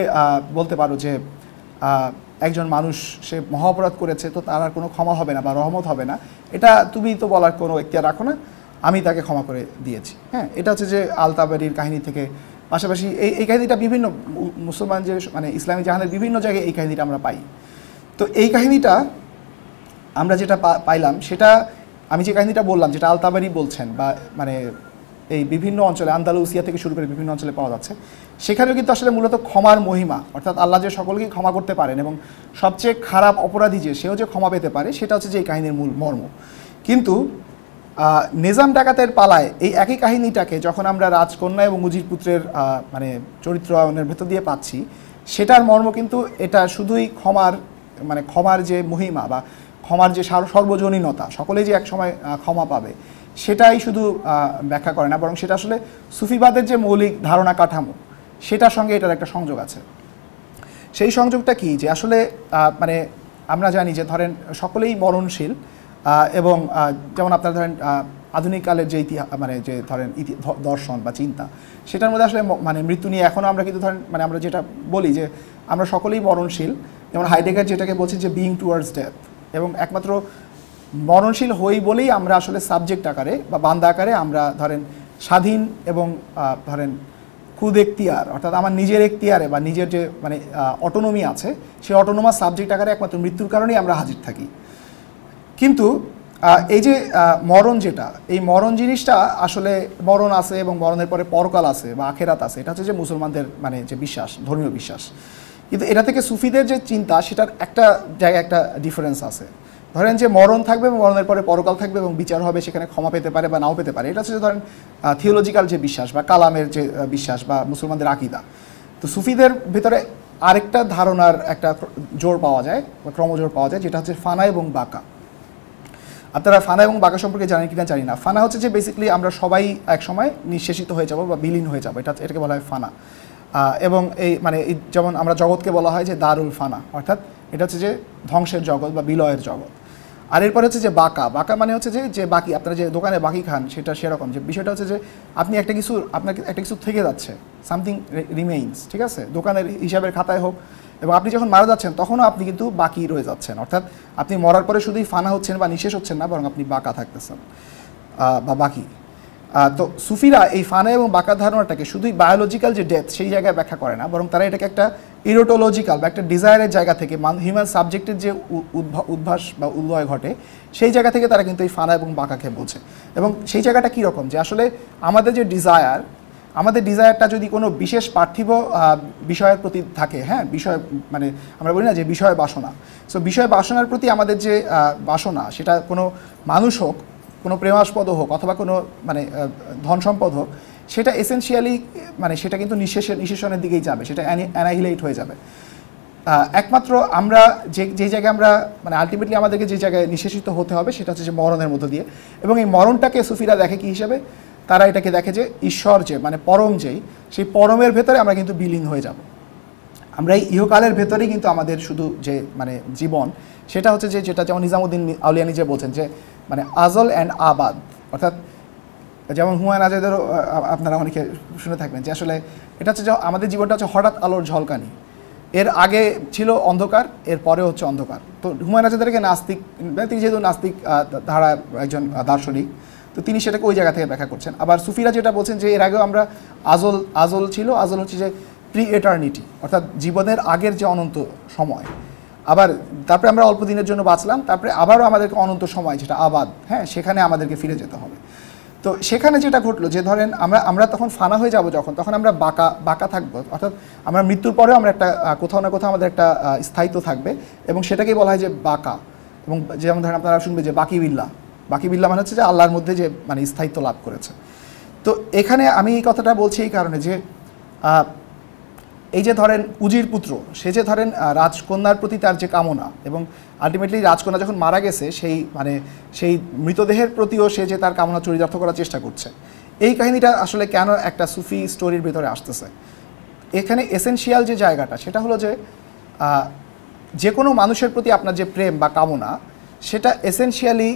বলতে পারো যে একজন মানুষ সে মহা অপরাধ করেছে, তো তার আর কোনো ক্ষমা হবে না বা রহমত হবে না, এটা তুমি তো বলার কোনো এখতিয়ার রাখো না, আমি তাকে ক্ষমা করে দিয়েছি। হ্যাঁ, এটা হচ্ছে যে আল তাবারির কাহিনী থেকে। পাশাপাশি এই কাহিনীটা বিভিন্ন মুসলমান যে মানে ইসলামী জাহানের বিভিন্ন জায়গায় এই কাহিনীটা আমরা পাই। তো এই কাহিনীটা আমরা যেটা পাইলাম, সেটা আমি যে কাহিনীটা বললাম, যেটা আল তাবারি বলছেন, বা মানে এই বিভিন্ন অঞ্চলে আন্দালুসিয়া থেকে শুরু করে বিভিন্ন অঞ্চলে পাওয়া যাচ্ছে, সেখানেও কিন্তু আসলে মূলত ক্ষমার মহিমা, অর্থাৎ আল্লাহ যে সকলকেই ক্ষমা করতে পারেন এবং সবচেয়ে খারাপ অপরাধী যে সেও যে ক্ষমা পেতে পারে, সেটা হচ্ছে যে এই কাহিনীর মূল মর্ম। কিন্তু নিজাম ডাকাতের পালায় এই একই কাহিনীটাকে যখন আমরা রাজকন্যা এবং উজির পুত্রের মানে চরিত্রায়নের ভেতর দিয়ে পাচ্ছি, সেটার মর্ম কিন্তু এটা শুধুই ক্ষমার যে মহিমা বা ক্ষমার যে সর্বজনীনতা, সকলেই যে এক সময় ক্ষমা পাবে, সেটাই শুধু ব্যাখ্যা করে না, বরং সেটা আসলে সুফিবাদের যে মৌলিক ধারণা কাঠামো, সেটার সঙ্গে এটার একটা সংযোগ আছে। সেই সংযোগটা কি, যে আসলে মানে আমরা জানি যে ধরেন সকলেই মরণশীল, এবং যেমন আপনারা ধরেন আধুনিক কালের যে মানে যে ধরেন দর্শন বা চিন্তা, সেটার মধ্যে আসলে মানে মৃত্যু নিয়ে এখনও আমরা কিন্তু ধরেন মানে আমরা যেটা বলি যে আমরা সকলেই মরণশীল, যেমন হাইডেগার যেটাকে বলছেন যে বিইং টুয়ার্ডস ডেথ, এবং একমাত্র মরণশীল হই বলেই আমরা আসলে সাবজেক্ট আকারে বা বান্দা আকারে আমরা ধরেন স্বাধীন এবং ধরেন খুদ এখতিয়ার, অর্থাৎ আমার নিজের এখতিয়ারে বা নিজের যে মানে অটোনমি আছে, সেই অটোনোমাস সাবজেক্ট আকারে একমাত্র মৃত্যুর কারণেই আমরা হাজির থাকি। কিন্তু এই যে মরণ, যেটা এই মরণ জিনিসটা আসলে মরণ আছে এবং মরণের পরে পরকাল আছে বা আখেরাত আছে, এটা হচ্ছে যে মুসলমানদের মানে যে বিশ্বাস, ধর্মীয় বিশ্বাস। কিন্তু এটা থেকে সুফিদের যে চিন্তা, সেটার একটা জায়গায় একটা ডিফারেন্স আছে। ধরেন যে মরণ থাকবে এবং মরণের পরে পরকাল থাকবে এবং বিচার হবে, সেখানে ক্ষমা পেতে পারে বা নাও পেতে পারে, এটা হচ্ছে যে ধরেন থিওলজিক্যাল যে বিশ্বাস বা কালামের যে বিশ্বাস বা মুসলমানদের আকীদা। তো সুফিদের ভিতরে আরেকটা ধারণার একটা জোর পাওয়া যায় বা ক্রমজোর পাওয়া যায়, যেটা হচ্ছে ফানা এবং বাকা। আপনারা ফানা এবং বাকা সম্পর্কে জানেন কিনা জানি না। ফানা হচ্ছে যে বেসিক্যালি আমরা সবাই এক সময় নিঃশেষিত হয়ে যাব বা বিলীন হয়ে যাব, এটাকে বলা হয় ফানা। এবং এই মানে যেমন আমরা জগৎকে বলা হয় যে দারুল ফানা, অর্থাৎ এটা হচ্ছে যে ধ্বংসের জগৎ বা বিলয়ের জগৎ। আর এরপরে হচ্ছে যে বাকা, বাকা মানে হচ্ছে যে বাকি, আপনারা যে দোকানে বাকি খান, সেটা সেরকম যে বিষয়টা হচ্ছে যে আপনাকে একটা কিছু থেকে যাচ্ছে, সামথিং রিমেইনস, ঠিক আছে, দোকানের হিসাবের খাতায় হোক, এবং আপনি যখন মারা যাচ্ছেন তখনও আপনি কিন্তু বাকি রয়ে যাচ্ছেন, অর্থাৎ আপনি মরার পরে শুধুই ফানা হচ্ছেন বা নিঃশেষ হচ্ছেন না, বরং আপনি বাকা থাকতেছেন বা বাকি। তো সুফিরা এই ফানা এবং বাঁকা ধারণাটাকে শুধুই বায়োলজিক্যাল যে ডেথ সেই জায়গায় ব্যাখ্যা করে না, বরং তারা এটাকে একটা ইরোটোলজিক্যাল বা একটা ডিজায়ারের জায়গা থেকে হিউম্যান সাবজেক্টের যে উদ্ভাস বা উদ্ভয় ঘটে সেই জায়গা থেকে তারা কিন্তু এই ফানা এবং বাঁকাকে বোঝে। এবং সেই জায়গাটা কীরকম, যে আসলে আমাদের যে আমাদের ডিজায়ারটা যদি কোনো বিশেষ পার্থিব বিষয়ের প্রতি থাকে, হ্যাঁ, বিষয় মানে আমরা বলি না যে বিষয় বাসনা, সো বিষয় বাসনার প্রতি আমাদের যে বাসনা, সেটা কোনো মানুষ হোক, কোনো প্রেমাস্পদ হোক, অথবা কোনো মানে ধন সম্পদ হোক, সেটা এসেনশিয়ালি মানে সেটা কিন্তু নিঃশেষণের দিকেই যাবে, সেটা অ্যানাহিলেট হয়ে যাবে। একমাত্র আমরা যে জায়গায় আমরা মানে আলটিমেটলি আমাদেরকে যে জায়গায় নিঃশেষিত হতে হবে সেটা হচ্ছে যে মরণের মধ্য দিয়ে। এবং এই মরণটাকে সুফিরা দেখে কী হিসেবে, তারা এটাকে দেখে যে ঈশ্বর যে মানে পরম যেই, সেই পরমের ভেতরে আমরা কিন্তু বিলীন হয়ে যাব। আমরা এই ইহকালের ভেতরেই কিন্তু আমাদের শুধু যে মানে জীবন, সেটা হচ্ছে যে যেটা যেমন নিজামুদ্দিন আউলিয়া নিজে বলছেন যে মানে আজল অ্যান্ড আবাদ, অর্থাৎ যেমন হুমায়ুন আজাদেরও আপনারা অনেকে শুনে থাকবেন যে আসলে এটা হচ্ছে যে আমাদের জীবনটা হচ্ছে হঠাৎ আলোর ঝলকানি, এর আগে ছিল অন্ধকার, এর পরে হচ্ছে অন্ধকার। তো হুমায়ুন আজাদেরকে নাস্তিক, তিনি যেহেতু নাস্তিক ধারা একজন দার্শনিক, তো তিনি সেটাকে ওই জায়গা থেকে ব্যাখ্যা করছেন। আবার সুফিরা যেটা বলছেন যে এর আগেও আমরা আজল ছিল, আজল হচ্ছে যে প্রি এটার্নিটি, অর্থাৎ জীবনের আগের যে অনন্ত সময়, আবার তারপরে আমরা অল্প দিনের জন্য বাঁচলাম, তারপরে আবারও আমাদেরকে অনন্ত সময় যেটা আবাদ, হ্যাঁ, সেখানে আমাদেরকে ফিরে যেতে হবে। তো সেখানে যেটা ঘটলো যে ধরেন আমরা তখন ফানা হয়ে যাব, তখন আমরা বাঁকা থাকবো, অর্থাৎ আমরা মৃত্যুর পরেও আমরা একটা কোথাও না কোথাও আমাদের একটা স্থায়িত্ব থাকবে, এবং সেটাকেই বলা হয় যে বাঁকা। এবং যেমন ধরেন আপনারা শুনবে যে বাকি বিল্লাহ মানে হচ্ছে যে আল্লাহর মধ্যে যে মানে স্থায়িত্ব লাভ করেছে। তো এখানে আমি এই কথাটা বলছি এই কারণে যে এই যে ধরেন উজির পুত্র, সে যে ধরেন রাজকন্যার প্রতি তার যে কামনা, এবং আলটিমেটলি রাজকন্যা যখন মারা গেছে সেই মৃতদেহের প্রতিও সে যে তার কামনা চরিতার্থ করার চেষ্টা করছে, এই কাহিনীটা আসলে কেন একটা সুফি স্টোরির ভিতরে আসতেছে। এখানে এসেনশিয়াল যে জায়গাটা সেটা হলো যে কোনো মানুষের প্রতি আপনার যে প্রেম বা কামনা, সেটা এসেনশিয়ালি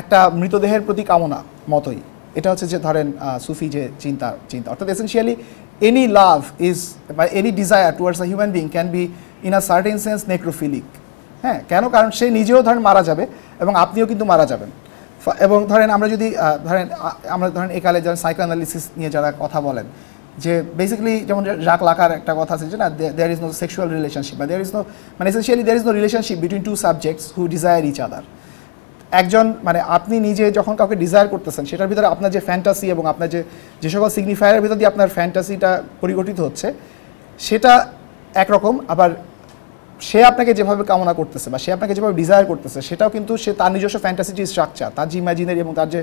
একটা মৃতদেহের প্রতি কামনা মতোই। এটা হচ্ছে যে ধরেন সুফি যে চিন্তা, অর্থাৎ essentially any love is by any desire towards a human being can be in a certain sense necrophilic, হ্যাঁ, কেন, কারণ সে নিজেও ধরেন মারা যাবে এবং আপনিও কিন্তু মারা যাবেন। এবং ধরেন আমরা যদি ধরেন একালে যারা সাইকোঅ্যানালিসিস নিয়ে যারা কথা বলেন, যে বেসিক্যালি যেমন জাক লাকার একটা কথা আছে যে না, there is no sexual relationship, বা দেয়ার ইজ নো মানে essentially there is no relationship between two subjects who desire each other. একজন মানে আপনি নিজে যখন কাউকে ডিজায়ার করতেছেন, সেটার ভিতরে আপনার যে ফ্যান্টাসি এবং আপনার যে সকল সিগনিফায়ারের ভিতর দিয়ে আপনার ফ্যান্টাসিটা পরিগঠিত হচ্ছে, সেটা একরকম। আবার সে আপনাকে যেভাবে কামনা করতেছে বা সে আপনাকে যেভাবে ডিজায়ার করতেছে, সেটাও কিন্তু সে তার নিজস্ব ফ্যান্টাসি যে স্ট্রাকচার, তার যে ইমাজিনারি এবং তার যে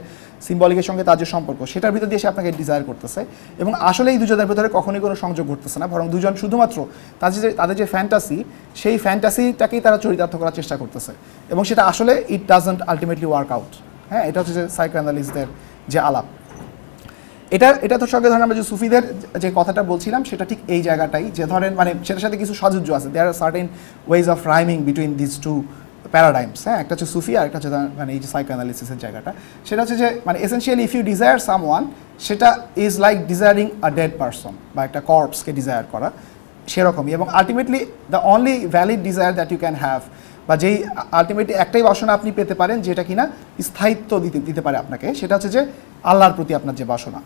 সিম্বলিকের সঙ্গে তার যে সম্পর্ক, সেটার ভিতর দিয়ে সে আপনাকে ডিজায়ার করতেছে। এবং আসলে এই দুজনের ভিতরে কখনোই কোনো সংযোগ ঘটতেছে না, বরং দুজন শুধুমাত্র তাদের যে ফ্যান্টাসি, সেই ফ্যান্টাসিটাকেই তারা চরিতার্থ করার চেষ্টা করতেছে, এবং সেটা আসলে it doesn't ultimately work out. হ্যাঁ, এটা হচ্ছে যে সাইকোঅ্যানালিস্টদের যে আলাপ। এটা তো সঙ্গে ধরেন আমরা যে সুফিদের যে কথাটা বলছিলাম, সেটা ঠিক এই জায়গাটাই, যে ধরেন মানে সেটার সাথে কিছু সাযুজ্য আছে। There are certain ways of rhyming between this two paradigms. হ্যাঁ, একটা হচ্ছে সুফি আর একটা হচ্ছে মানে এই যে সাইকোঅ্যানালিসিসের জায়গাটা, সেটা হচ্ছে যে মানে essentially if you desire someone, সেটা is like desiring a dead person বা একটা কর্পসকে ডিজায়ার করা, সেরকমই। এবং ultimately the only valid desire that you can have, বা যেই আলটিমেটলি একটাই বাসনা আপনি পেতে পারেন যেটা কিনা স্থায়িত্ব দিতে পারে আপনাকে, সেটা হচ্ছে যে আল্লাহর প্রতি আপনার যে বাসনা।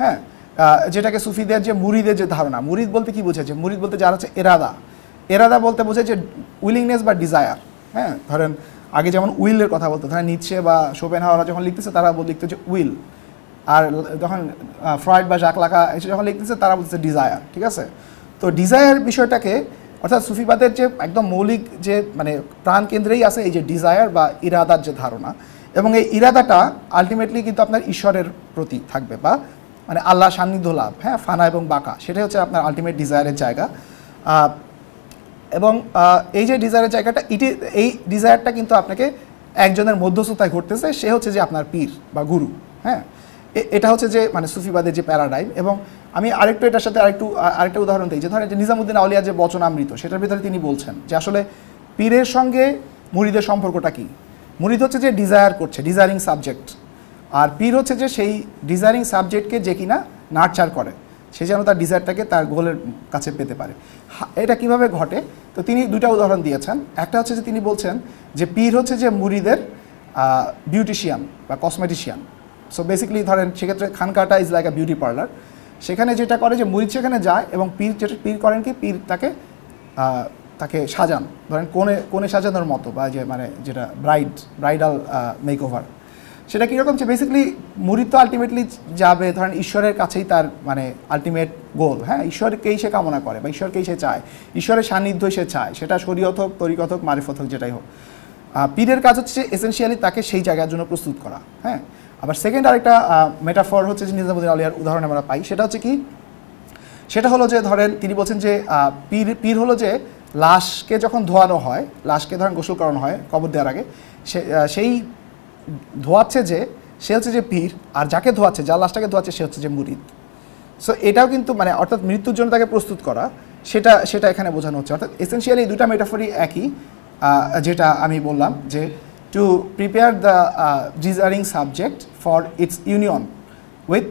হ্যাঁ, যেটাকে সুফিদের যে মুরিদের যে ধারণা, মুরিদ বলতে কি বোঝাচ্ছে, মুরিদ বলতে যারা হচ্ছে এরাদা বলতে বোঝায় যে উইলিংনেস বা ডিজায়ার। হ্যাঁ, ধরেন আগে যেমন উইলের কথা বলতো, ধরেন নিচ্ছে বা শোপেনহাওয়ার যখন লিখতেছে তারা লিখতো যে উইল, আর যখন ফ্রয়েড বা জাক লাকা যখন লিখতেছে তারা বলতেছে ডিজায়ার। ঠিক আছে, তো ডিজায়ার বিষয়টাকে, অর্থাৎ সুফিবাদের যে একদম মৌলিক যে মানে প্রাণ কেন্দ্রেই আছে এই যে ডিজায়ার বা ইরাদার যে ধারণা, এবং এই ইরাদাটা আলটিমেটলি কিন্তু আপনার ঈশ্বরের প্রতি থাকবে, বা মানে আল্লাহ সান্নিধ্য লাভ। হ্যাঁ, ফানা এবং বাঁকা, সেটাই হচ্ছে আপনার আলটিমেট ডিজায়ারের জায়গা। এবং এই যে ডিজায়ারের জায়গাটা, এই ডিজায়ারটা কিন্তু আপনাকে একজনের মধ্যস্থতায় ঘটতেছে, সে হচ্ছে যে আপনার পীর বা গুরু। হ্যাঁ, এটা হচ্ছে যে মানে সুফিবাদের যে প্যারাডাইম। এবং আমি এটার সাথে আরেকটা উদাহরণ দিই, যে ধরেন যে নিজামুদ্দিন আউলিয়া যে বচনামৃত, সেটার ভিতরে তিনি বলছেন যে আসলে পীরের সঙ্গে মুরিদের সম্পর্কটা কি। মুরিদ হচ্ছে যে ডিজায়ার করছে, ডিজায়ারিং সাবজেক্ট, আর পীর হচ্ছে যে সেই ডিজায়ারিং সাবজেক্টকে যে কিনা নার্চার করে, সে যেন তার ডিজায়ারটাকে তার গোলের কাছে পেতে পারে। এটা কিভাবে ঘটে, তো তিনি দুইটা উদাহরণ দিয়েছেন। একটা হচ্ছে যে তিনি বলছেন যে পীর হচ্ছে যে মুরিদের বিউটিশিয়ান বা কসমেটিশিয়ান। সো বেসিক্যালি ধরেন সেক্ষেত্রে খানকাটা is like a beauty parlour. সেখানে যেটা করে যে মুরিদ সেখানে যায় এবং পীর করেন কি, পীর তাকে সাজান, ধরেন কোণে সাজানোর মতো, বা যে মানে যেটা ব্রাইডাল মেকওভার, সেটা কীরকম যে বেসিক্যালি মুরিদ তো আলটিমেটলি যাবে ধরেন ঈশ্বরের কাছেই তার মানে আলটিমেট গোল, হ্যাঁ, ঈশ্বরকেই সে কামনা করে বা ঈশ্বরকেই সে চায়, ঈশ্বরের সান্নিধ্যই সে চায়, সেটা শরীয়ত হোক, তরিকত হোক, মারিফত হোক, যেটাই হোক। পীরের কাজ হচ্ছে এসেনশিয়ালি তাকে সেই জায়গার জন্য প্রস্তুত করা, হ্যাঁ। আবার সেকেন্ড আরেকটা মেটাফর হচ্ছে যে নিজামুদ্দিন আউলিয়ার উদাহরণ আমরা পাই, সেটা হচ্ছে কি, সেটা হলো যে ধরেন তিনি বলছেন যে পীর হলো যে লাশকে যখন ধোয়ানো হয়, লাশকে ধরেন গোসল করানো হয় কবর দেওয়ার আগে, সেই ধোয়াচ্ছে যে সে হচ্ছে যে পীর, আর যাকে ধোয়াচ্ছে, যার লাশটাকে ধোয়াচ্ছে সে হচ্ছে যে মুরিদ। সো এটাও কিন্তু মানে অর্থাৎ মৃত্যুর জন্য তাকে প্রস্তুত করা, সেটা এখানে বোঝানো হচ্ছে। অর্থাৎ এসেনশিয়ালি দুটা মেটাফরই একই, যেটা আমি বললাম যে to prepare the desiring subject for its union with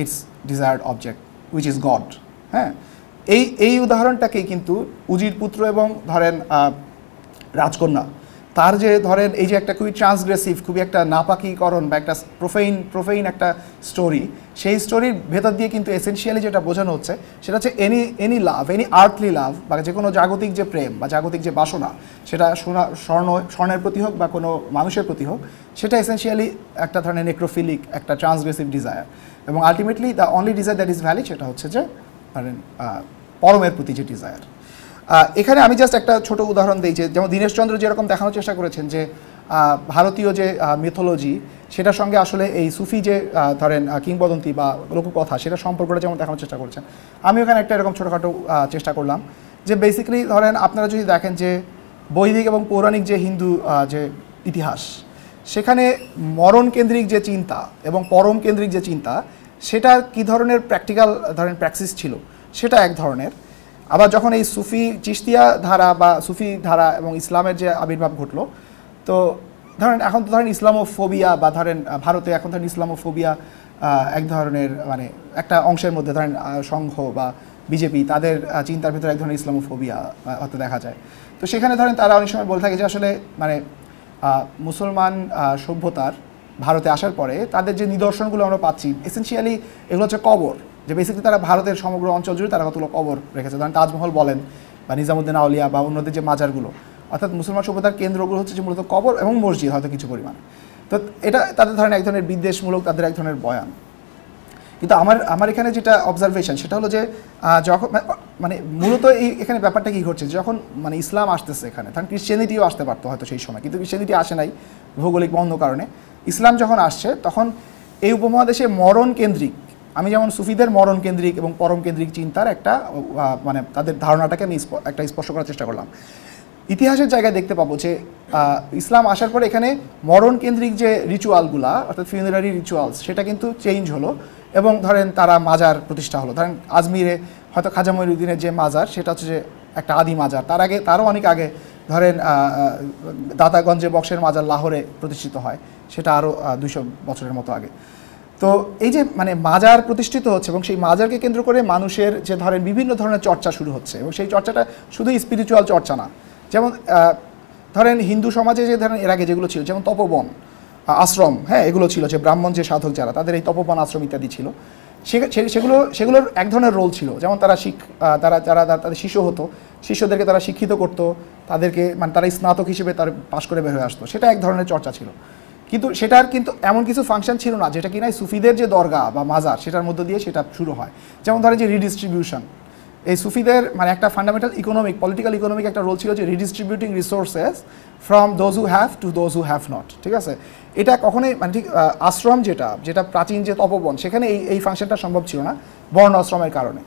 its desired object which is God, হ্যাঁ। এই উদাহরণটাকেই কিন্তু উজির পুত্র এবং ধরেন রাজকন্যা, তার যে ধরেন এই যে একটা খুবই ট্রান্সগ্রেসিভ, খুবই একটা নাপাকিকরণ বা একটা প্রোফেইন একটা স্টোরি, সেই স্টোরির ভেতর দিয়ে কিন্তু এসেনশিয়ালি যেটা বোঝানো হচ্ছে সেটা হচ্ছে এনি লাভ, এনি আর্থলি লাভ, বা যে কোনো জাগতিক যে প্রেম বা জাগতিক যে বাসনা, সেটা স্বর্ণের প্রতি হোক বা কোনো মানুষের প্রতি হোক, সেটা এসেনশিয়ালি একটা ধরনের নেক্রোফিলিক, একটা ট্রান্সগ্রেসিভ ডিজায়ার। এবং ultimately the only desire that is valid সেটা হচ্ছে যে ধরেন পরমের প্রতি যে ডিজায়ার। এখানে আমি জাস্ট একটা ছোট উদাহরণ দিই, যে যেমন দীনেশচন্দ্র যেরকম দেখানোর চেষ্টা করেছেন যে ভারতীয় যে মিথোলজি, সেটার সঙ্গে আসলে এই সুফি যে ধরেন কিংবদন্তি বা লোককথা, সেটা সম্পর্কটা যেমন দেখানোর চেষ্টা করছেন, আমি ওখানে একটা এরকম ছোটোখাটো চেষ্টা করলাম যে বেসিক্যালি ধরেন আপনারা যদি দেখেন যে বৈদিক এবং পৌরাণিক যে হিন্দু যে ইতিহাস, সেখানে মরণ কেন্দ্রিক যে চিন্তা এবং পরম কেন্দ্রিক যে চিন্তা, সেটার কী ধরনের প্র্যাকটিক্যাল ধরেন প্র্যাকসিস ছিল, সেটা এক ধরনের। আবার যখন এই সুফি চিশতিয়া ধারা বা সুফি ধারা এবং ইসলামের যে আবির্ভাব ঘটলো, তো ধরেন এখন তো ধরেন ইসলামোফোবিয়া বা ধরেন ভারতে এখন ধরেন ইসলামোফোবিয়া এক ধরনের মানে একটা অংশের মধ্যে ধরেন সংঘ বা বিজেপি, তাদের চিন্তার ভিতরে এক ধরনের ইসলামোফোবিয়া হয়তো দেখা যায়। তো সেখানে ধরেন তারা অনেক সময় বলে থাকে যে আসলে মানে মুসলমান সভ্যতার ভারতে আসার পরে তাদের যে নিদর্শনগুলো আমরা পাচ্ছি, এসেনশিয়ালি এগুলো হচ্ছে কবর, যে বেসিক্যালি তারা ভারতের সমগ্র অঞ্চল জুড়ে তারা কতগুলো কবর রেখেছে, ধরেন তাজমহল বলেন বা নিজামুদ্দিন আউলিয়া বা অন্যদের যে মাজারগুলো, অর্থাৎ মুসলমান সভ্যতার কেন্দ্রগুলো হচ্ছে যে মূলত কবর এবং মসজিদ হয়তো কিছু পরিমাণ। তো এটা তাদের ধরেন এক ধরনের বিদ্বেষমূলক, তাদের এক ধরনের বয়ান। কিন্তু আমার এখানে যেটা অবজারভেশন সেটা হলো যে যখন মানে মূলত এখানে ব্যাপারটা কী ঘটছে, যখন মানে ইসলাম আসতেছে এখানে, তখন ক্রিশ্চিয়ানিটিও আসতে পারতো হয়তো সেই সময়, কিন্তু ক্রিশ্চিয়ানিটি আসে নাই ভৌগোলিক বন্ধ কারণে। ইসলাম যখন আসছে তখন এই উপমহাদেশে মরণ কেন্দ্রিক, আমি যেমন সুফিদের মরণ কেন্দ্রিক এবং পরম কেন্দ্রিক চিন্তার একটা মানে তাদের ধারণাটাকে আমি একটা স্পষ্ট করার চেষ্টা করলাম। ইতিহাসের জায়গায় দেখতে পাবো যে ইসলাম আসার পরে এখানে মরণ কেন্দ্রিক যে রিচুয়ালগুলা, অর্থাৎ ফিউনারারি রিচুয়ালস, সেটা কিন্তু চেঞ্জ হলো এবং ধরেন তারা মাজার প্রতিষ্ঠা হলো। ধরেন আজমিরে হয়তো খাজা মঈনুদ্দিনের যে মাজার, সেটা হচ্ছে যে একটা আদি মাজার, তারও অনেক আগে ধরেন দাতাগঞ্জে বক্সের মাজার লাহোরে প্রতিষ্ঠিত হয়, সেটা আরও 200 বছরের মতো আগে। তো এই যে মানে মাজার প্রতিষ্ঠিত হচ্ছে এবং সেই মাজারকে কেন্দ্র করে মানুষের যে ধরেন বিভিন্ন ধরনের চর্চা শুরু হচ্ছে, এবং সেই চর্চাটা শুধু স্পিরিচুয়াল চর্চা না, যেমন ধরেন হিন্দু সমাজে যে ধরেন এর আগে যেগুলো ছিল, যেমন তপবন আশ্রম, হ্যাঁ, এগুলো ছিল, যে ব্রাহ্মণ যে সাধক যারা, তাদের এই তপবন আশ্রম ইত্যাদি ছিল, সেগুলোর এক ধরনের রোল ছিল, যেমন যারা তাদের শিষ্য হতো, শিষ্যদেরকে তারা শিক্ষিত করতো, তাদেরকে মানে তারা স্নাতক হিসেবে তার পাশ করে বের হয়ে আসতো, সেটা এক ধরনের চর্চা ছিল। কিন্তু সেটার কিন্তু এমন কিছু ফাংশন ছিল না যেটা কিনা সুফিদের যে দরগা বা মাজার, সেটার মধ্য দিয়ে সেটা শুরু হয়। যেমন ধরেন যে রিডিস্ট্রিবিউশন, এই সুফিদের মানে একটা ফান্ডামেন্টাল পলিটিক্যাল ইকোনমিক একটা রোল ছিল, যে redistributing resources from those who have to those who have not, ঠিক আছে। এটা কখনোই মানে ঠিক আশ্রম যেটা প্রাচীন যে তপবন, সেখানে এই ফাংশনটা সম্ভব ছিল না বর্ণ আশ্রমের কারণে।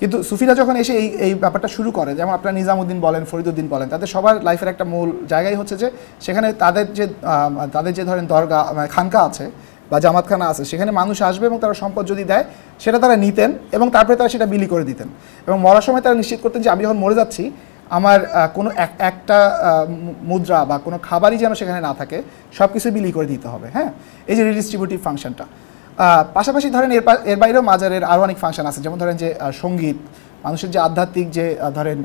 কিন্তু সুফিরা যখন এসে এই ব্যাপারটা শুরু করে, যেমন আপনার নিজামুদ্দিন বলেন, ফরিদুদ্দিন বলেন, তাদের সবার লাইফের একটা মূল জায়গায় হচ্ছে যে সেখানে তাদের যে ধরেন দরগা খানকা আছে বা জামাতখানা আছে, সেখানে মানুষ আসবে এবং তারা সম্পদ যদি দেয় সেটা তারা নিতেন এবং তারপরে তারা সেটা বিলি করে দিতেন, এবং মরার সময় তারা নিশ্চিত করতেন যে আমি যখন মরে যাচ্ছি আমার কোনো একটা মুদ্রা বা কোনো খাবারই যেন সেখানে না থাকে, সব কিছু বিলি করে দিতে হবে, হ্যাঁ, এই যে রিডিস্ট্রিবিউটিভ ফাংশনটা। পাশাপাশি ধরেন এর বাইরেও মাজারের আরও অনেক ফাংশন আছে, যেমন ধরেন যে সঙ্গীত, মানুষের যে আধ্যাত্মিক যে ধরেন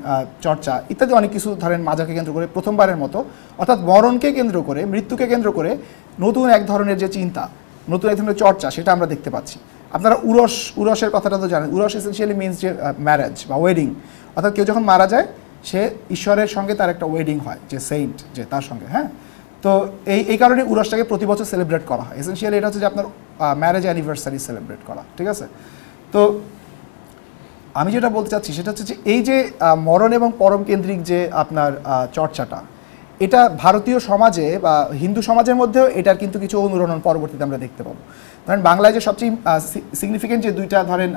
চর্চা ইত্যাদি অনেক কিছু ধরেন মাজারকে কেন্দ্র করে প্রথমবারের মতো, অর্থাৎ মরণকে কেন্দ্র করে, মৃত্যুকে কেন্দ্র করে নতুন এক ধরনের যে চিন্তা, নতুন এক ধরনের চর্চা, সেটা আমরা দেখতে পাচ্ছি। আপনারা উরসের কথাটা তো জানেন। উরস এসেন্সিয়ালি মিনস যে ম্যারেজ বা ওয়েডিং, অর্থাৎ কেউ যখন মারা যায় সে ঈশ্বরের সঙ্গে তার একটা ওয়েডিং হয়, যে সেইন্ট যে তার সঙ্গে, হ্যাঁ। তো এই কারণে উরসটাকে প্রতি বছর সেলিব্রেট করা হয়। এসেন্সিয়ালি এটা হচ্ছে যে আপনার ম্যারেজ অ্যানিভার্সারি সেলিব্রেট করা, ঠিক আছে। তো আমি যেটা বলতে চাচ্ছি সেটা হচ্ছে যে এই যে মরণ এবং পরম কেন্দ্রিক যে আপনার চর্চাটা, এটা ভারতীয় সমাজে বা হিন্দু সমাজের মধ্যেও এটার কিন্তু কিছু অনুরণন পরবর্তীতে আমরা দেখতে পাবো। ধরেন বাংলায় যে সবচেয়ে সিগনিফিকেন্ট যে দুইটা ধরেন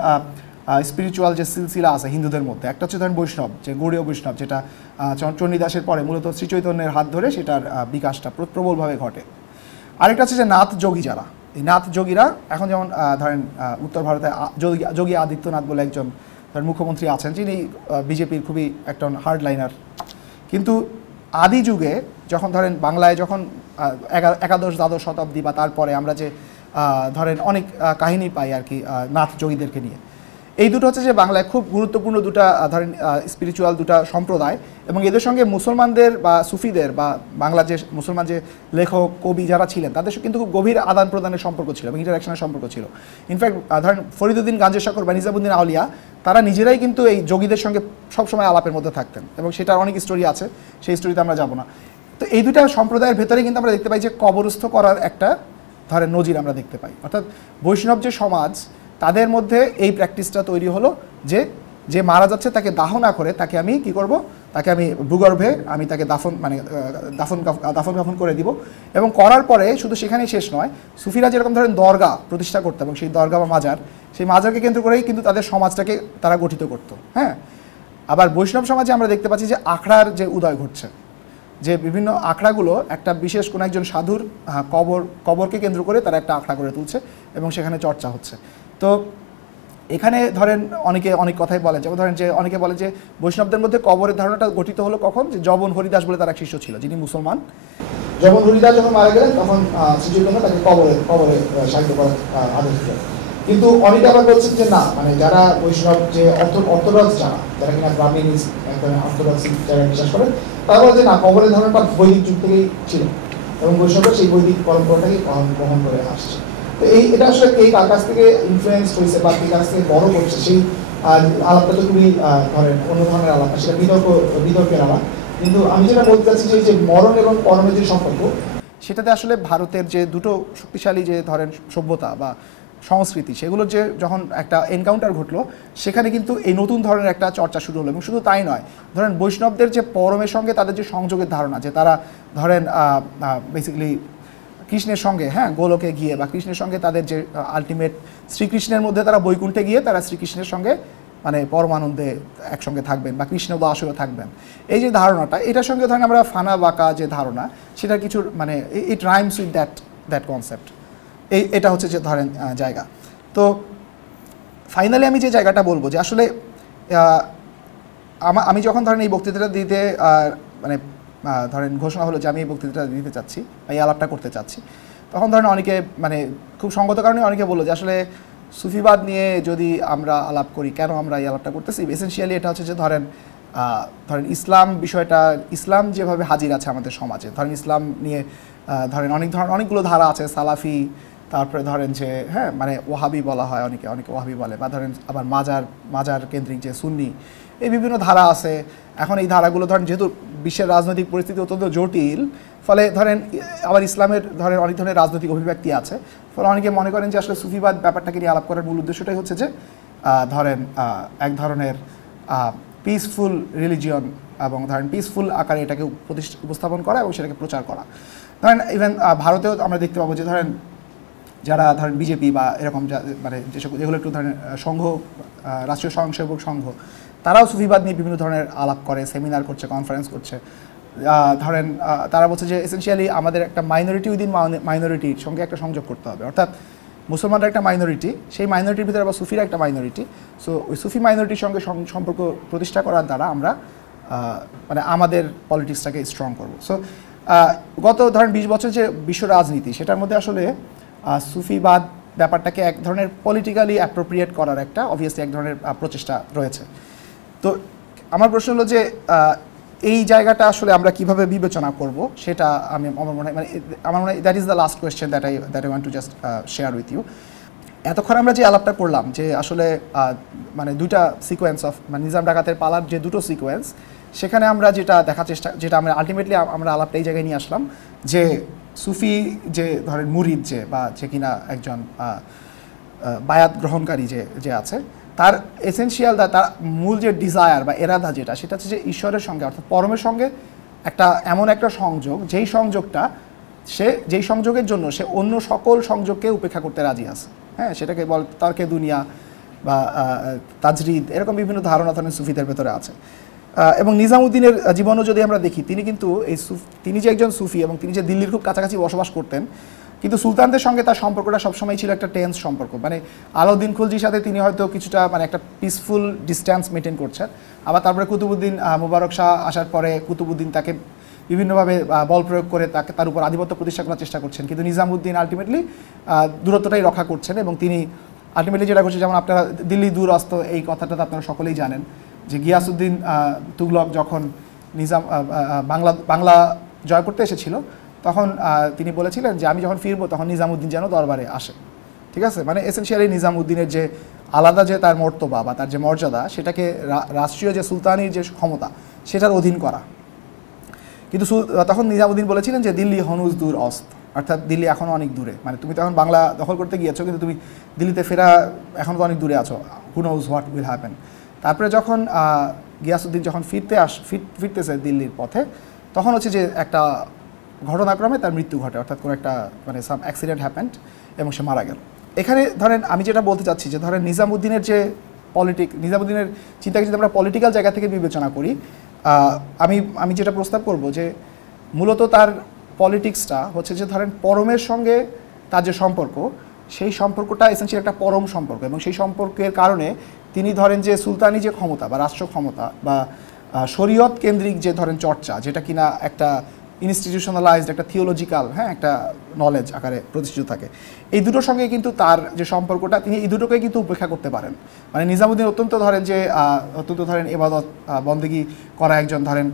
স্পিরিচুয়াল যে সিলসিলা আছে হিন্দুদের মধ্যে, একটা হচ্ছে ধরেন বৈষ্ণব, যে গৌড়ীয় বৈষ্ণব, যেটা চণ্ডীদাসের পরে মূলত শ্রীচৈতন্যের হাত ধরে সেটার বিকাশটা প্রবলভাবে ঘটে। আরেকটা হচ্ছে যে নাথ যোগী, যারা এই নাথ যোগীরা এখন যেমন ধরেন উত্তর ভারতে যোগী আদিত্যনাথ বলে একজন ধরেন মুখ্যমন্ত্রী আছেন, যিনি বিজেপির খুবই একটা হার্ড লাইনার। কিন্তু আদি যুগে যখন ধরেন বাংলায় যখন একাদশ দ্বাদশ শতাব্দী বা তারপরে আমরা যে ধরেন অনেক কাহিনী পাই আর কি নাথ যোগীদেরকে নিয়ে, এই দুটো হচ্ছে যে বাংলায় খুব গুরুত্বপূর্ণ দুটা ধরেন স্পিরিচুয়াল দুটা সম্প্রদায়, এবং এদের সঙ্গে মুসলমানদের বা সুফিদের বা বাংলার যে মুসলমান যে লেখক কবি যারা ছিলেন তাদের কিন্তু খুব গভীর আদান প্রদানের সম্পর্ক ছিল এবং ইন্টারাকশনের সম্পর্ক ছিল। ইনফ্যাক্ট ধরেন ফরিদুদ্দিন গাঞ্জেশকর বা নিজামুদ্দিন আউলিয়া তারা নিজেরাই কিন্তু এই যোগীদের সঙ্গে সবসময় আলাপের মধ্যে থাকতেন, এবং সেটার অনেক স্টোরি আছে, সেই স্টোরিতে আমরা যাব না। তো এই দুটা সম্প্রদায়ের ভেতরে কিন্তু আমরা দেখতে পাই যে কবরস্থ করার একটা ধরেন নজির আমরা দেখতে পাই। অর্থাৎ বৈষ্ণব যে সমাজ তাদের মধ্যে এই প্র্যাকটিসটা তৈরি হলো যে যে মারা যাচ্ছে তাকে দাহ না করে তাকে আমি কি করব, তাকে আমি ভূগর্ভে আমি তাকে দাফন কাফন করে দিব। এবং করার পরে শুধু সেখানেই শেষ নয়, সুফিরা যেরকম ধরেন দরগা প্রতিষ্ঠা করতো এবং সেই দরগা বা মাজার, সেই মাজারকে কেন্দ্র করেই কিন্তু তাদের সমাজটাকে তারা গঠিত করতো, হ্যাঁ। আবার বৈষ্ণব সমাজে আমরা দেখতে পাচ্ছি যে আখড়ার যে উদয় ঘটছে, যে বিভিন্ন আখড়াগুলো একটা বিশেষ কোনো একজন সাধুর কবরকে কেন্দ্র করে তারা একটা আখড়া করে তুলছে এবং সেখানে চর্চা হচ্ছে। তো এখানে ধরেন অনেকে অনেক কথাই বলেন, যেমন ধরেন যে অনেকে বলে যে বৈষ্ণবদের মধ্যে কবরের ধারণাটা গঠিত হলো কখন, যে জবন হরিদাস বলে তার এক শিষ্য ছিল যিনি মুসলমান। জবন হরিদাস যখন মারা গেলেন তখন শ্রীচৈতন্য তাকে কবরে সাহিত্য করার আদেশ দিলেন। কিন্তু অনেকে আবার বলছেন যে না, মানে যারা বৈষ্ণব যে অর্থোডক্স যারা কিনা ব্রাহ্মণিজ অর্থোডক্সি যারা বিশ্বাস করেন, তারা বলে যে না, কবরের ধারণাটা বৈদিক যুগ থেকেই ছিল এবং বৈষ্ণবরা সেই বৈদিক পরম্পরাটাকে বহন করে আসছে। তো এটা আসলে কে কার কাছ থেকে ইনফ্লুয়েন্স হয়েছে বা কে কাছ থেকে বড় করছে, সেই আলাপটা তো খুবই ধরেন অন্য ধরনের আলাপ, সেটা বিতর্কের আলাপ। কিন্তু আমি যেটা বলতে চাচ্ছি যে মরণ এবং পরমের যে সম্পর্ক, সেটাতে আসলে ভারতের যে দুটো শক্তিশালী যে ধরেন সভ্যতা বা সংস্কৃতি, সেগুলোর যে যখন একটা এনকাউন্টার ঘটলো, সেখানে কিন্তু এই নতুন ধরনের একটা চর্চা শুরু হলো। এবং শুধু তাই নয়, ধরেন বৈষ্ণবদের যে পরমের সঙ্গে তাদের যে সংযোগের ধারণা, যে তারা ধরেন বেসিক্যালি কৃষ্ণের সঙ্গে, হ্যাঁ, গোলকে গিয়ে বা কৃষ্ণের সঙ্গে তাদের যে আলটিমেট শ্রীকৃষ্ণের মধ্যে তারা বৈকুণ্ঠে গিয়ে তারা শ্রীকৃষ্ণের সঙ্গে মানে পরমানন্দে একসঙ্গে থাকবেন বা কৃষ্ণ দাসও থাকবেন, এই যে ধারণাটা, এটার সঙ্গে ধরেন আমরা ফানা বাঁকা যে ধারণা, সেটা কিছু মানে ইট রাইমস উইথ দ্যাট কনসেপ্ট। এটা হচ্ছে যে ধরেন জায়গা। তো ফাইনালি আমি যে জায়গাটা বলবো যে আসলে আমি যখন ধরেন এই বক্তৃতাটা দিতে মানে ধরেন ঘোষণা হলো যে আমি এই বক্তৃতাটা দিতে চাচ্ছি বা এই আলাপটা করতে চাচ্ছি, তখন ধরেন অনেকে মানে খুব সঙ্গত কারণে অনেকে বললো যে আসলে সুফিবাদ নিয়ে যদি আমরা আলাপ করি, কেন আমরা এই আলাপটা করতেছি। এসেনশিয়ালি এটা হচ্ছে যে ধরেন ইসলাম বিষয়টা, ইসলাম যেভাবে হাজির আছে আমাদের সমাজে, ধরেন ইসলাম নিয়ে ধরেন অনেকগুলো ধারা আছে, সালাফি, তারপরে ধরেন যে হ্যাঁ মানে ওয়াহাবি বলা হয়, অনেকে ওয়াহাবি বলে, বা ধরেন আবার মাজার কেন্দ্রিক যে সুন্নি, এই বিভিন্ন ধারা আছে। এখন এই ধারাগুলো ধরেন যেহেতু বিশ্বের রাজনৈতিক পরিস্থিতি অত্যন্ত জটিল, ফলে ধরেন আবার ইসলামের ধরেন অনেক ধরনের রাজনৈতিক অভিব্যক্তি আছে, ফলে অনেকে মনে করেন যে আসলে সুফিবাদ ব্যাপারটাকে নিয়ে আলাপ করার মূল উদ্দেশ্যটাই হচ্ছে যে ধরেন এক ধরনের পিসফুল রিলিজিয়ন এবং ধরেন পিসফুল আকারে এটাকে উপস্থাপন করা এবং সেটাকে প্রচার করা। ধরেন ইভেন ভারতেও আমরা দেখতে পাবো যে ধরেন যারা ধরেন বিজেপি বা এরকম মানে যেগুলো একটু ধরেন সংঘ, রাষ্ট্রীয় স্বয়ংসেবক সংঘ, তারাও সুফিবাদ নিয়ে বিভিন্ন ধরনের আলাপ করে, সেমিনার করছে, কনফারেন্স করছে। ধরেন তারা বলছে যে এসেনশিয়ালি আমাদের একটা মাইনরিটি উইদিন মাইনরিটির সঙ্গে একটা সংযোগ করতে হবে, অর্থাৎ মুসলমানরা একটা মাইনরিটি, সেই মাইনরিটির ভিতরে আবার সুফিরা একটা মাইনরিটি। সো ওই সুফি মাইনরিটির সঙ্গে সম্পর্ক প্রতিষ্ঠা করার দ্বারা আমরা মানে আমাদের পলিটিক্সটাকে স্ট্রং করব। সো গত ধরেন 20 বছর যে বিশ্ব রাজনীতি, সেটার মধ্যে আসলে সুফিবাদ ব্যাপারটাকে এক ধরনের পলিটিক্যালি অ্যাপ্রোপ্রিয়েট করার একটা অবভিয়াসলি এক ধরনের প্রচেষ্টা রয়েছে। তো আমার প্রশ্ন হলো যে এই জায়গাটা আসলে আমরা কিভাবে বিবেচনা করব সেটা আমার মনে হয় that is the last question that I want to just share with you. এতক্ষণ আমরা যে আলাপটা করলাম যে আসলে মানে দুইটা সিকোয়েন্স অফ মানে নিজাম ডাকাতের পালার যে দুটো সিকোয়েন্স, সেখানে আমরা যেটা আমরা আলটিমেটলি আমরা আলাপটা এই জায়গায় নিয়ে আসলাম যে সুফি যে ধরেন মুরিদ বা যে কিনা একজন বায়াত গ্রহণকারী যে আছে, তার এসেনশিয়াল তার মূল যে ডিজায়ার বা এরাদা সেটা হচ্ছে যে ঈশ্বরের সঙ্গে অর্থাৎ পরমের সঙ্গে এমন একটা সংযোগ, যেই সংযোগের জন্য সে অন্য সকল সংযোগকে উপেক্ষা করতে রাজি আছে। হ্যাঁ, সেটাকে বল তারকে দুনিয়া বা তাজরিদ, এরকম বিভিন্ন ধারণা ধরেন সুফিদের ভেতরে আছে। এবং নিজামউদ্দিনের জীবনও যদি আমরা দেখি, তিনি যে একজন সুফি এবং তিনি যে দিল্লির খুব কাছাকাছি বসবাস করতেন, কিন্তু সুলতানদের সঙ্গে তার সম্পর্কটা সবসময় ছিল একটা টেন্স সম্পর্ক। মানে আলাউদ্দিন খুলজির সাথে তিনি হয়তো কিছুটা মানে একটা পিসফুল ডিস্ট্যান্স মেনটেন করছেন, আবার তারপরে কুতুবউদ্দিন মুবারক শাহ আসার পরে কুতুবউদ্দিন তাকে বিভিন্নভাবে বল প্রয়োগ করে তার উপর আধিপত্য প্রতিষ্ঠা করার চেষ্টা করছেন, কিন্তু নিজামউদ্দিন আলটিমেটলি দূরত্বটাই রক্ষা করছেন। এবং তিনি আলটিমেটলি যেটা করছেন, যেমন আপনারা দিল্লি দূর অস্ত এই কথাটা তো আপনারা সকলেই জানেন যে গিয়াসউদ্দিন তুগলক যখন বাংলা জয় করতে এসেছিল, তখন তিনি বলেছিলেন যে আমি যখন ফিরবো তখন নিজামউদ্দিন যেন দরবারে আসে। ঠিক আছে, মানে এসেনশিয়ালি নিজামউদ্দিনের যে আলাদা যে তার মর্তবা বা তার যে মর্যাদা, সেটাকে রাষ্ট্রীয় যে সুলতানির যে ক্ষমতা সেটার অধীন করা। কিন্তু তখন নিজামউদ্দিন বলেছিলেন যে দিল্লি হনুজ দূর অস্ত, অর্থাৎ দিল্লি এখনও অনেক দূরে, মানে তুমি তখন বাংলা দখল করতে গিয়েছো কিন্তু তুমি দিল্লিতে ফেরা এখনও তো অনেক দূরে আছো, who knows what will happen. তারপরে যখন গিয়াসউদ্দিন যখন ফিরতেছে দিল্লির পথে, তখন হচ্ছে যে একটা ঘটনাক্রমে তার মৃত্যু ঘটে, অর্থাৎ কোনো একটা মানে সাম অ্যাক্সিডেন্ট হ্যাপেন্ড এবং সে মারা গেল। এখানে ধরেন আমি যেটা বলতে চাচ্ছি যে ধরেন নিজামউদ্দিনের যে নিজামউদ্দিনের চিন্তাকে যদি আমরা পলিটিক্যাল জায়গা থেকে বিবেচনা করি, আমি যেটা প্রস্তাব করব যে মূলত তার পলিটিক্সটা হচ্ছে যে ধরেন পরমের সঙ্গে তার যে সম্পর্ক, সেই সম্পর্কটা এসেনশিয়ালি একটা পরম সম্পর্ক, এবং সেই সম্পর্কের কারণে তিনি ধরেন যে সুলতানি যে ক্ষমতা বা রাষ্ট্র ক্ষমতা বা শরীয়ত কেন্দ্রিক যে ধরেন চর্চা, যেটা কিনা একটা ইনস্টিটিউশনালাইজড একটা থিওলজিক্যাল একটা নলেজ আকারে প্রতিষ্ঠিত থাকে, এই দুটোর সঙ্গে কিন্তু তার যে সম্পর্কটা, তিনি এই দুটোকে কিন্তু উপেক্ষা করতে পারেন। মানে নিজামউদ্দিন অত্যন্ত ধরেন ইবাদত বন্দেগী করা একজন ধরেন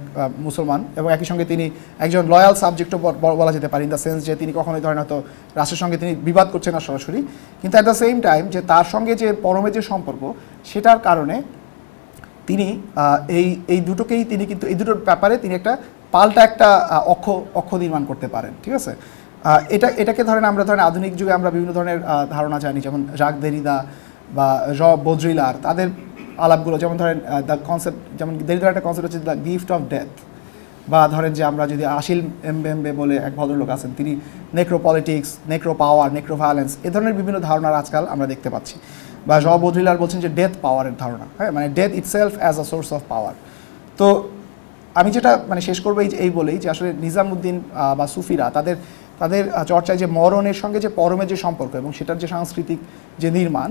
মুসলমান, এবং একই সঙ্গে তিনি একজন লয়াল সাবজেক্টও বলা যেতে পারে, ইন দ্য সেন্স যে তিনি কখনোই ধরেন হয়তো রাষ্ট্রের সঙ্গে তিনি বিবাদ করছেন না সরাসরি, কিন্তু অ্যাট দ্য সেম টাইম যে তার সঙ্গে যে পরমের যে সম্পর্ক, সেটার কারণে তিনি এই দুটোকেই তিনি কিন্তু এই দুটোর ব্যাপারে তিনি একটা পাল্টা একটা অক্ষ নির্মাণ করতে পারেন। ঠিক আছে, এটাকে ধরেন আমরা আধুনিক যুগে আমরা বিভিন্ন ধরনের ধারণা জানি, যেমন জাক দেরিদা বা বোদ্রিলার তাদের আলাপগুলো, যেমন ধরেন দ্য কনসেপ্ট, যেমন দেরিদার একটা কনসেপ্ট হচ্ছে দ্য গিফট অফ ডেথ, বা ধরেন যে আমরা যদি আশিল এমবেম্বে বলে এক ভদ্রলোক আছেন, তিনি নেক্রোপলিটিক্স, নেক্রো পাওয়ার, নেক্রো ভায়োলেন্স, এ ধরনের বিভিন্ন ধারণার আজকাল আমরা দেখতে পাচ্ছি। বা বোদ্রিলার বলছেন যে ডেথ পাওয়ারের ধারণা, হ্যাঁ, মানে death itself as a source of power. তো আমি যেটা মানে শেষ করবো এই বলেই যে আসলে নিজামউদ্দিন বা সুফিরা তাদের চর্চায় যে মরণের সঙ্গে যে পরমের যে সম্পর্ক এবং সেটার যে সাংস্কৃতিক যে নির্মাণ,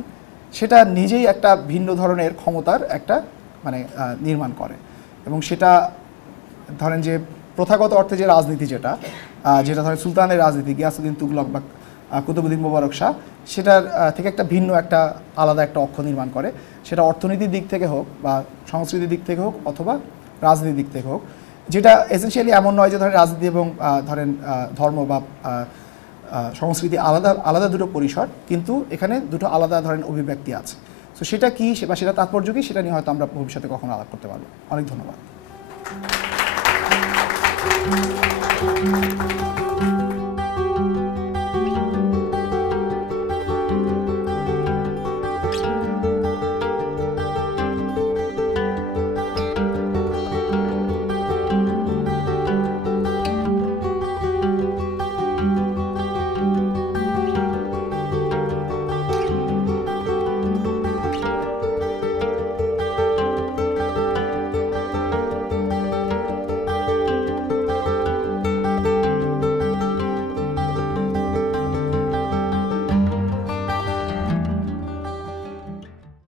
সেটা নিজেই একটা ভিন্ন ধরনের ক্ষমতার একটা মানে নির্মাণ করে, এবং সেটা ধরেন যে প্রথাগত অর্থে যে রাজনীতি যেটা ধরেন সুলতানের রাজনীতি, গিয়াসউদ্দিন তুগলক বা কুতুবউদ্দিন মুবারক শাহ, সেটার থেকে একটা ভিন্ন একটা আলাদা একটা অক্ষ নির্মাণ করে, সেটা অর্থনীতির দিক থেকে হোক বা সংস্কৃতির দিক থেকে হোক অথবা রাজনীতির দিক থেকে হোক, যেটা এসেনশিয়ালি এমন নয় যে ধরেন রাজনীতি এবং ধরেন ধর্ম বা সংস্কৃতি আলাদা দুটো পরিসর, কিন্তু এখানে দুটো আলাদা ধরেন অভিব্যক্তি আছে। সো সেটা কি বা সেটা তাৎপর্য কি, সেটা নিয়ে হয়তো আমরা ভবিষ্যতে কখনো আলাপ করতে পারবো। অনেক ধন্যবাদ।